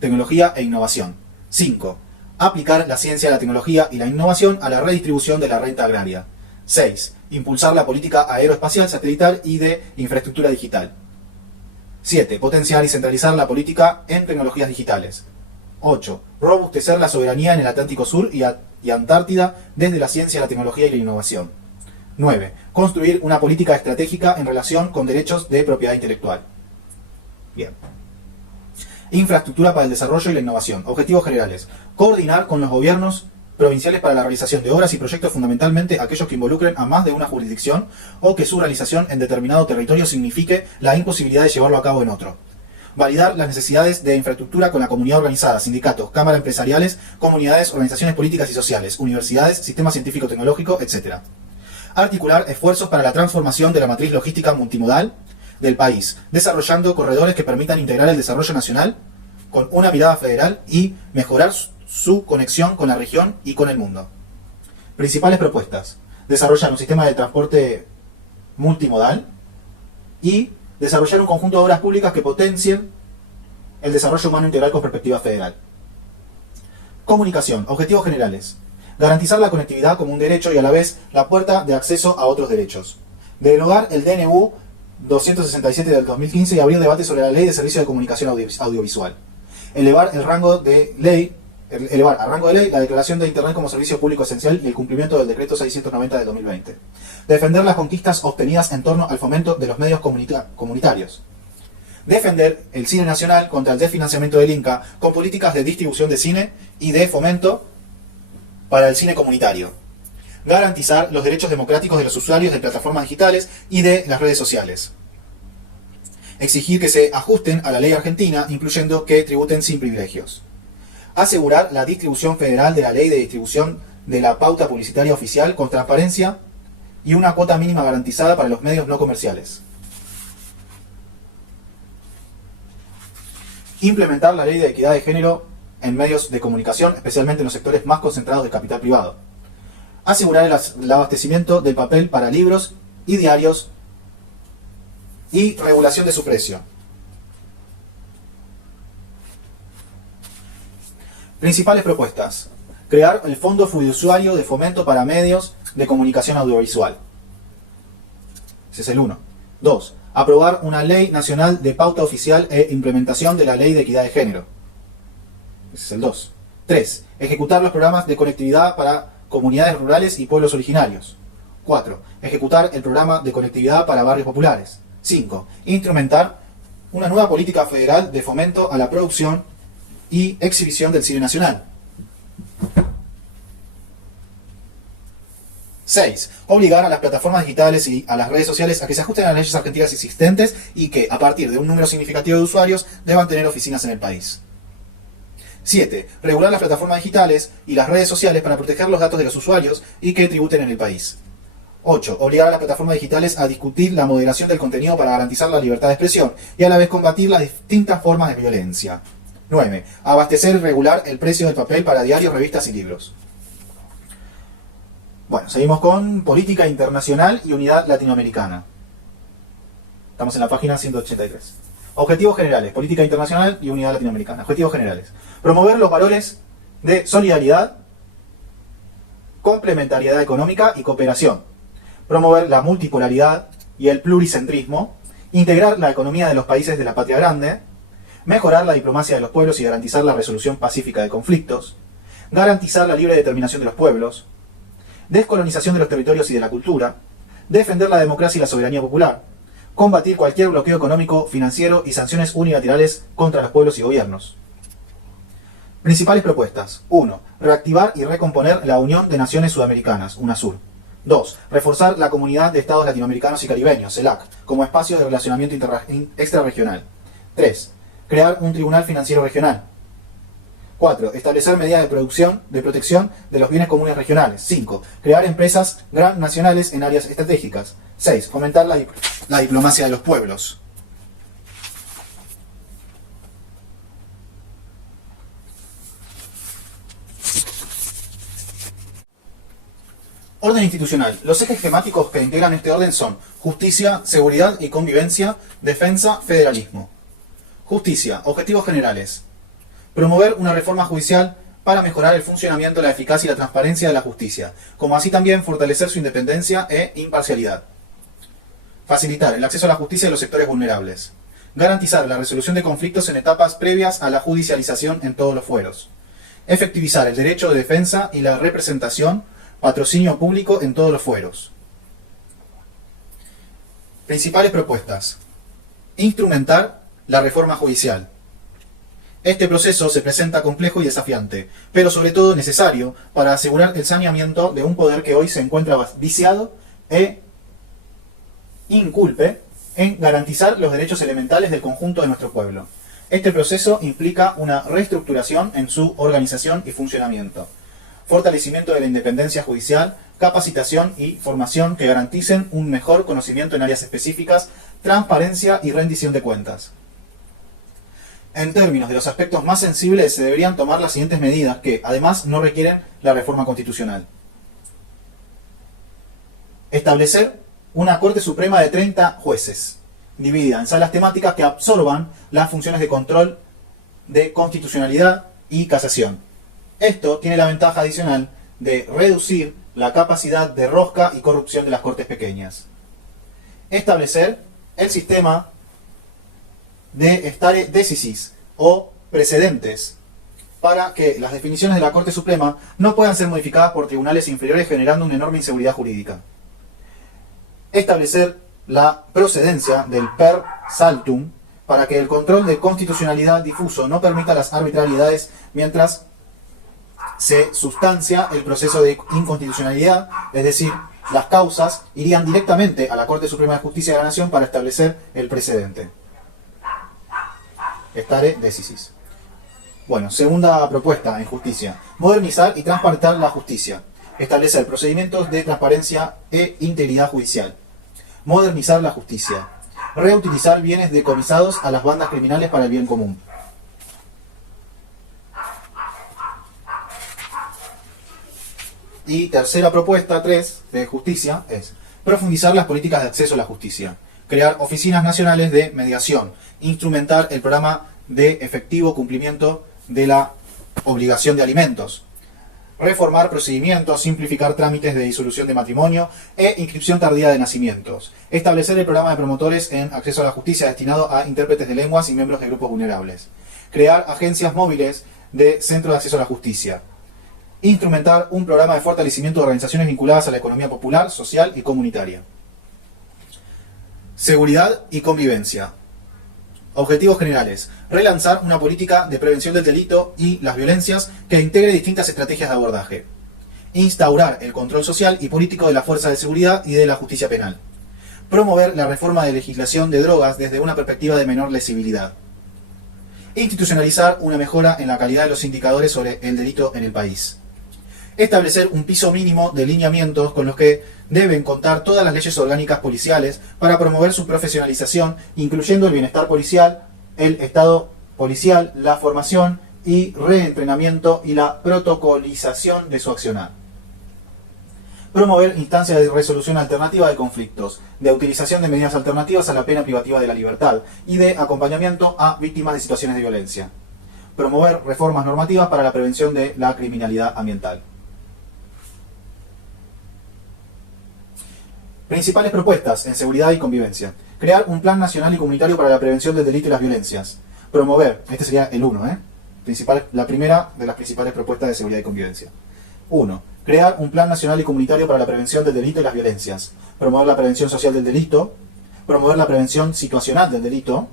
tecnología e innovación. 5. Aplicar la ciencia, la tecnología y la innovación a la redistribución de la renta agraria. 6. Impulsar la política aeroespacial, satelital y de infraestructura digital. 7. Potenciar y centralizar la política en tecnologías digitales. 8. Robustecer la soberanía en el Atlántico Sur y Antártida desde la ciencia, la tecnología y la innovación. 9. Construir una política estratégica en relación con derechos de propiedad intelectual. Bien. Infraestructura para el desarrollo y la innovación. Objetivos generales. Coordinar con los gobiernos provinciales para la realización de obras y proyectos, fundamentalmente aquellos que involucren a más de una jurisdicción o que su realización en determinado territorio signifique la imposibilidad de llevarlo a cabo en otro. Validar las necesidades de infraestructura con la comunidad organizada, sindicatos, cámaras empresariales, comunidades, organizaciones políticas y sociales, universidades, sistema científico-tecnológico, etc. Articular esfuerzos para la transformación de la matriz logística multimodal del país, desarrollando corredores que permitan integrar el desarrollo nacional con una mirada federal y mejorar su conexión con la región y con el mundo. Principales propuestas. Desarrollar un sistema de transporte multimodal y desarrollar un conjunto de obras públicas que potencien el desarrollo humano integral con perspectiva federal. Comunicación. Objetivos generales. Garantizar la conectividad como un derecho y a la vez la puerta de acceso a otros derechos. Derogar el DNU 267 del 2015 y abrir debate sobre la Ley de Servicio de Comunicación Audiovisual. Elevar a rango de ley la declaración de Internet como servicio público esencial y el cumplimiento del decreto 690 del 2020. Defender las conquistas obtenidas en torno al fomento de los medios comunitarios. Defender el cine nacional contra el desfinanciamiento del Inca con políticas de distribución de cine y de fomento para el cine comunitario. Garantizar los derechos democráticos de los usuarios de plataformas digitales y de las redes sociales. Exigir que se ajusten a la ley argentina, incluyendo que tributen sin privilegios. Asegurar la distribución federal de la ley de distribución de la pauta publicitaria oficial con transparencia y una cuota mínima garantizada para los medios no comerciales. Implementar la ley de equidad de género en medios de comunicación, especialmente en los sectores más concentrados de capital privado. Asegurar el abastecimiento del papel para libros y diarios y regulación de su precio. Principales propuestas. Crear el Fondo Fiduciario de Fomento para Medios de Comunicación Audiovisual. Ese es el 1. 2. Aprobar una Ley Nacional de Pauta Oficial e implementación de la Ley de Equidad de Género. Ese es el 2. 3. Ejecutar los programas de conectividad para comunidades rurales y pueblos originarios. 4. Ejecutar el programa de conectividad para barrios populares. 5. Instrumentar una nueva política federal de fomento a la producción y exhibición del cine nacional. 6. Obligar a las plataformas digitales y a las redes sociales a que se ajusten a las leyes argentinas existentes y que, a partir de un número significativo de usuarios, deban tener oficinas en el país. 7. Regular las plataformas digitales y las redes sociales para proteger los datos de los usuarios y que tributen en el país. 8. Obligar a las plataformas digitales a discutir la moderación del contenido para garantizar la libertad de expresión y a la vez combatir las distintas formas de violencia. 9. Abastecer y regular el precio del papel para diarios, revistas y libros. Bueno, seguimos con política internacional y unidad latinoamericana. Estamos en la página 183. Objetivos generales, política internacional y unidad latinoamericana. Objetivos generales. Promover los valores de solidaridad, complementariedad económica y cooperación. Promover la multipolaridad y el pluricentrismo. Integrar la economía de los países de la patria grande. Mejorar la diplomacia de los pueblos y garantizar la resolución pacífica de conflictos. Garantizar la libre determinación de los pueblos. Descolonización de los territorios y de la cultura. Defender la democracia y la soberanía popular. Combatir cualquier bloqueo económico, financiero y sanciones unilaterales contra los pueblos y gobiernos. Principales propuestas. 1. Reactivar y recomponer la Unión de Naciones Sudamericanas, UNASUR. 2. Reforzar la Comunidad de Estados Latinoamericanos y Caribeños, CELAC, como espacio de relacionamiento extrarregional. 3. Crear un Tribunal Financiero Regional. 4. Establecer medidas de protección de los bienes comunes regionales. 5. Crear empresas nacionales en áreas estratégicas. 6. Fomentar la diplomacia de los pueblos. Orden institucional. Los ejes temáticos que integran este orden son justicia, seguridad y convivencia, defensa, federalismo. Justicia. Objetivos generales. Promover una reforma judicial para mejorar el funcionamiento, la eficacia y la transparencia de la justicia, como así también fortalecer su independencia e imparcialidad. Facilitar el acceso a la justicia de los sectores vulnerables. Garantizar la resolución de conflictos en etapas previas a la judicialización en todos los fueros. Efectivizar el derecho de defensa y la representación, patrocinio público en todos los fueros. Principales propuestas. Instrumentar la reforma judicial. Este proceso se presenta complejo y desafiante, pero sobre todo necesario para asegurar el saneamiento de un poder que hoy se encuentra viciado e inculpe en garantizar los derechos elementales del conjunto de nuestro pueblo. Este proceso implica una reestructuración en su organización y funcionamiento, fortalecimiento de la independencia judicial, capacitación y formación que garanticen un mejor conocimiento en áreas específicas, transparencia y rendición de cuentas. En términos de los aspectos más sensibles, se deberían tomar las siguientes medidas que, además, no requieren la reforma constitucional. Establecer una Corte Suprema de 30 jueces, dividida en salas temáticas que absorban las funciones de control de constitucionalidad y casación. Esto tiene la ventaja adicional de reducir la capacidad de rosca y corrupción de las cortes pequeñas. Establecer el sistema de stare decisis o precedentes para que las definiciones de la Corte Suprema no puedan ser modificadas por tribunales inferiores, generando una enorme inseguridad jurídica. Establecer la procedencia del per saltum para que el control de constitucionalidad difuso no permita las arbitrariedades mientras se sustancia el proceso de inconstitucionalidad, es decir, las causas irían directamente a la Corte Suprema de Justicia de la Nación para establecer el precedente. Stare decisis. Bueno, segunda propuesta en justicia. Modernizar y transparentar la justicia. Establecer procedimientos de transparencia e integridad judicial. Modernizar la justicia. Reutilizar bienes decomisados a las bandas criminales para el bien común. Y tercera propuesta, 3, de justicia, es profundizar las políticas de acceso a la justicia. Crear oficinas nacionales de mediación. Instrumentar el programa de efectivo cumplimiento de la obligación de alimentos. Reformar procedimientos, simplificar trámites de disolución de matrimonio e inscripción tardía de nacimientos. Establecer el programa de promotores en acceso a la justicia destinado a intérpretes de lenguas y miembros de grupos vulnerables. Crear agencias móviles de centro de acceso a la justicia. Instrumentar un programa de fortalecimiento de organizaciones vinculadas a la economía popular, social y comunitaria. Seguridad y convivencia. Objetivos generales. Relanzar una política de prevención del delito y las violencias que integre distintas estrategias de abordaje. Instaurar el control social y político de la fuerza de seguridad y de la justicia penal. Promover la reforma de legislación de drogas desde una perspectiva de menor lesibilidad. Institucionalizar una mejora en la calidad de los indicadores sobre el delito en el país. Establecer un piso mínimo de lineamientos con los que deben contar todas las leyes orgánicas policiales para promover su profesionalización, incluyendo el bienestar policial, el estado policial, la formación y reentrenamiento y la protocolización de su accionar. Promover instancias de resolución alternativa de conflictos, de utilización de medidas alternativas a la pena privativa de la libertad y de acompañamiento a víctimas de situaciones de violencia. Promover reformas normativas para la prevención de la criminalidad ambiental. Principales propuestas en seguridad y convivencia. Crear un plan nacional y comunitario para la prevención del delito y las violencias. Promover, este sería el 1, la primera de las principales propuestas de seguridad y convivencia. 1. Crear un plan nacional y comunitario para la prevención del delito y las violencias. Promover la prevención social del delito. Promover la prevención situacional del delito.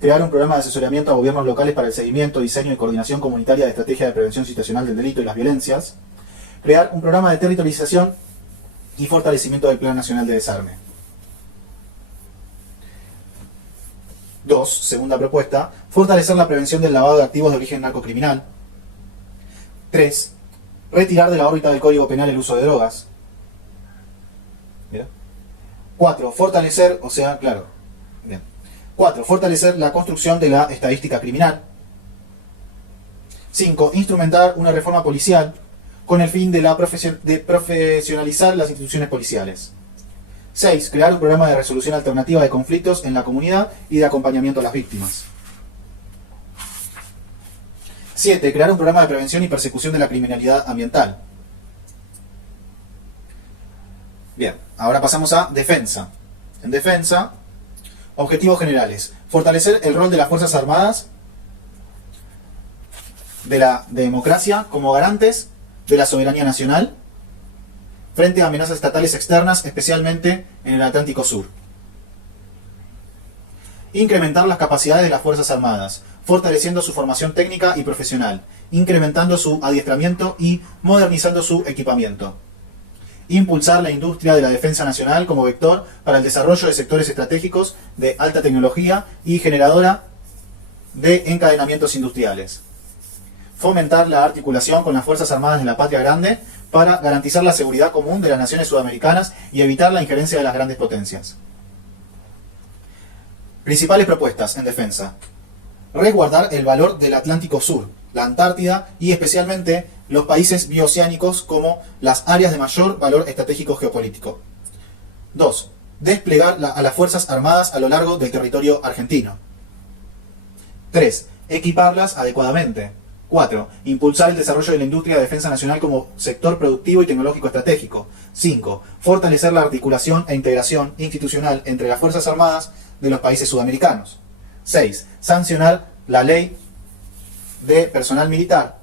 Crear un programa de asesoramiento a gobiernos locales para el seguimiento, diseño y coordinación comunitaria de estrategia de prevención situacional del delito y las violencias. Crear un programa de territorialización y fortalecimiento del Plan Nacional de Desarme. 2. Segunda propuesta, fortalecer la prevención del lavado de activos de origen narcocriminal. 3. Retirar de la órbita del Código Penal el uso de drogas. 4. Fortalecer, 4. Fortalecer la construcción de la estadística criminal. 5. Instrumentar una reforma policial con el fin de profesionalizar las instituciones policiales. 6. Crear un programa de resolución alternativa de conflictos en la comunidad y de acompañamiento a las víctimas. 7. Crear un programa de prevención y persecución de la criminalidad ambiental. Bien, ahora pasamos a defensa. En defensa, objetivos generales. Fortalecer el rol de las Fuerzas Armadas de la democracia como garantes de la soberanía nacional frente a amenazas estatales externas, especialmente en el Atlántico Sur. Incrementar las capacidades de las Fuerzas Armadas, fortaleciendo su formación técnica y profesional, incrementando su adiestramiento y modernizando su equipamiento. Impulsar la industria de la defensa nacional como vector para el desarrollo de sectores estratégicos de alta tecnología y generadora de encadenamientos industriales. Fomentar la articulación con las Fuerzas Armadas de la Patria Grande para garantizar la seguridad común de las naciones sudamericanas y evitar la injerencia de las grandes potencias. Principales propuestas en defensa. Resguardar el valor del Atlántico Sur, la Antártida y especialmente los países bioceánicos como las áreas de mayor valor estratégico geopolítico. 2. Desplegar a las Fuerzas Armadas a lo largo del territorio argentino. 3. Equiparlas adecuadamente. 4. Impulsar el desarrollo de la industria de defensa nacional como sector productivo y tecnológico estratégico. 5. Fortalecer la articulación e integración institucional entre las Fuerzas Armadas de los países sudamericanos. 6. Sancionar la ley de personal militar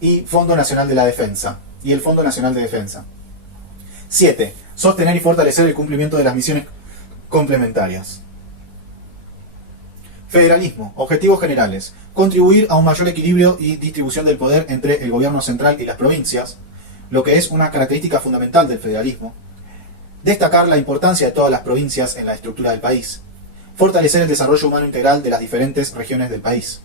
y Fondo Nacional de la Defensa y el Fondo Nacional de Defensa. 7. Sostener y fortalecer el cumplimiento de las misiones complementarias. Federalismo. Objetivos generales. Contribuir a un mayor equilibrio y distribución del poder entre el gobierno central y las provincias, lo que es una característica fundamental del federalismo. Destacar la importancia de todas las provincias en la estructura del país. Fortalecer el desarrollo humano integral de las diferentes regiones del país.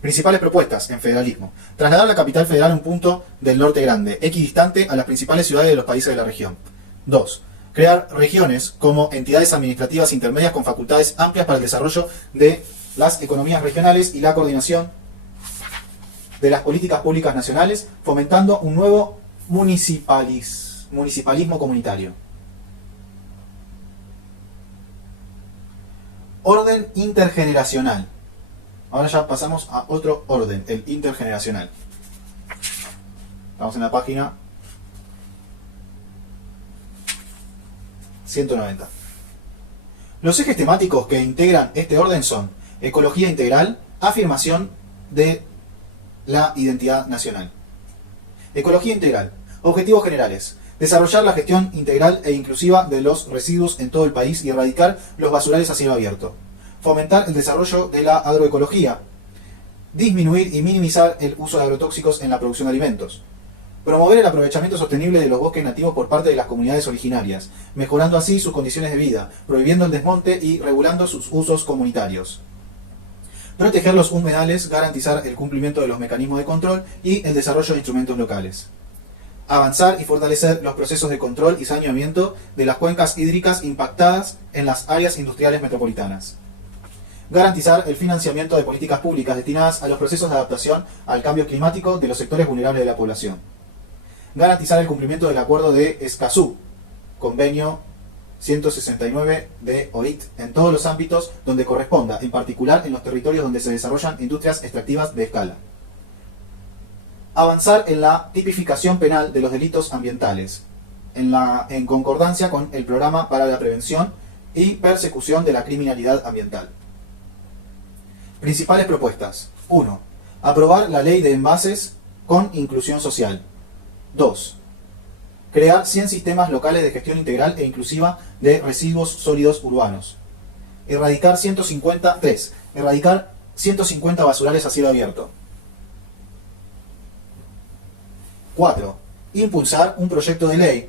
Principales propuestas en federalismo. Trasladar la capital federal a un punto del norte grande, equidistante a las principales ciudades de los países de la región. 2. Crear regiones como entidades administrativas intermedias con facultades amplias para el desarrollo de las economías regionales y la coordinación de las políticas públicas nacionales, fomentando un nuevo municipalismo comunitario. Orden intergeneracional. Ahora ya pasamos a otro orden, el intergeneracional. Estamos en la página 190. Los ejes temáticos que integran este orden son ecología integral, afirmación de la identidad nacional. Ecología integral. Objetivos generales. Desarrollar la gestión integral e inclusiva de los residuos en todo el país y erradicar los basurales a cielo abierto. Fomentar el desarrollo de la agroecología. Disminuir y minimizar el uso de agrotóxicos en la producción de alimentos. Promover el aprovechamiento sostenible de los bosques nativos por parte de las comunidades originarias, mejorando así sus condiciones de vida, prohibiendo el desmonte y regulando sus usos comunitarios. Proteger los humedales, garantizar el cumplimiento de los mecanismos de control y el desarrollo de instrumentos locales. Avanzar y fortalecer los procesos de control y saneamiento de las cuencas hídricas impactadas en las áreas industriales metropolitanas. Garantizar el financiamiento de políticas públicas destinadas a los procesos de adaptación al cambio climático de los sectores vulnerables de la población. Garantizar el cumplimiento del Acuerdo de Escazú, Convenio 169 de OIT, en todos los ámbitos donde corresponda, en particular en los territorios donde se desarrollan industrias extractivas de escala. Avanzar en la tipificación penal de los delitos ambientales, en concordancia con el Programa para la Prevención y Persecución de la Criminalidad Ambiental. Principales propuestas. 1. Aprobar la ley de envases con inclusión social. 2. Crear 100 sistemas locales de gestión integral e inclusiva de residuos sólidos urbanos. Erradicar 150 basurales a cielo abierto. 4. Impulsar un proyecto de ley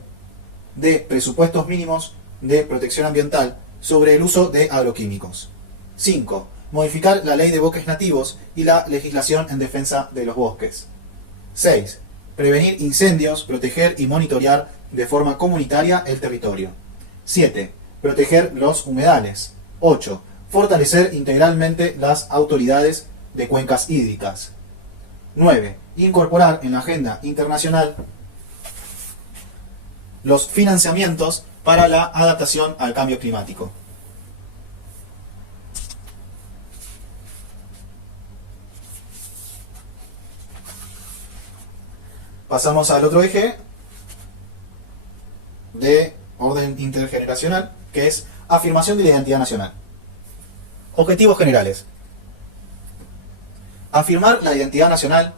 de presupuestos mínimos de protección ambiental sobre el uso de agroquímicos. 5. Modificar la ley de bosques nativos y la legislación en defensa de los bosques. 6. Prevenir incendios, proteger y monitorear de forma comunitaria el territorio. 7. Proteger los humedales. 8. Fortalecer integralmente las autoridades de cuencas hídricas. 9. incorporar en la agenda internacional los financiamientos para la adaptación al cambio climático. Pasamos al otro eje de orden intergeneracional, que es afirmación de la identidad nacional. Objetivos generales. Afirmar la identidad nacional,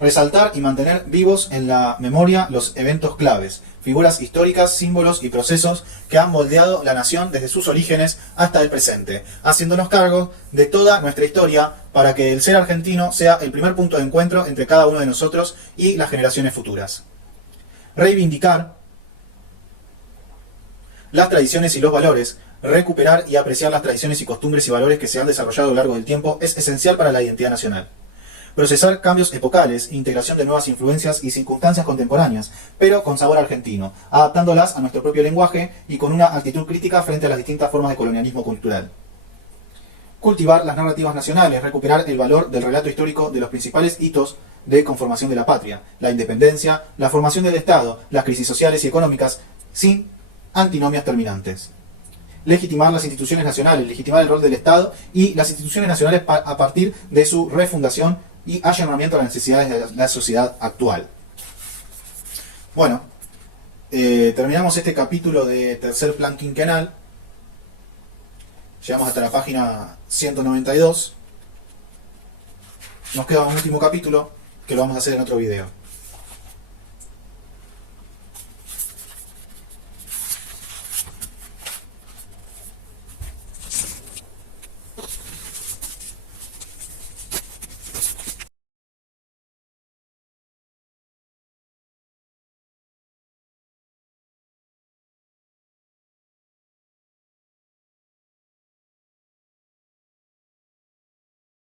resaltar y mantener vivos en la memoria los eventos claves, figuras históricas, símbolos y procesos que han moldeado la nación desde sus orígenes hasta el presente, haciéndonos cargo de toda nuestra historia para que el ser argentino sea el primer punto de encuentro entre cada uno de nosotros y las generaciones futuras. Reivindicar las tradiciones y los valores, recuperar y apreciar las tradiciones y costumbres y valores que se han desarrollado a lo largo del tiempo es esencial para la identidad nacional. Procesar cambios epocales, integración de nuevas influencias y circunstancias contemporáneas, pero con sabor argentino, adaptándolas a nuestro propio lenguaje y con una actitud crítica frente a las distintas formas de colonialismo cultural. Cultivar las narrativas nacionales, recuperar el valor del relato histórico de los principales hitos de conformación de la patria, la independencia, la formación del Estado, las crisis sociales y económicas, sin antinomias terminantes. Legitimar las instituciones nacionales, legitimar el rol del Estado y las instituciones nacionales a partir de su refundación y allanamiento a las necesidades de la sociedad actual. Bueno, terminamos este capítulo de tercer plan quinquenal. Llegamos hasta la página 192. Nos queda un último capítulo que lo vamos a hacer en otro video.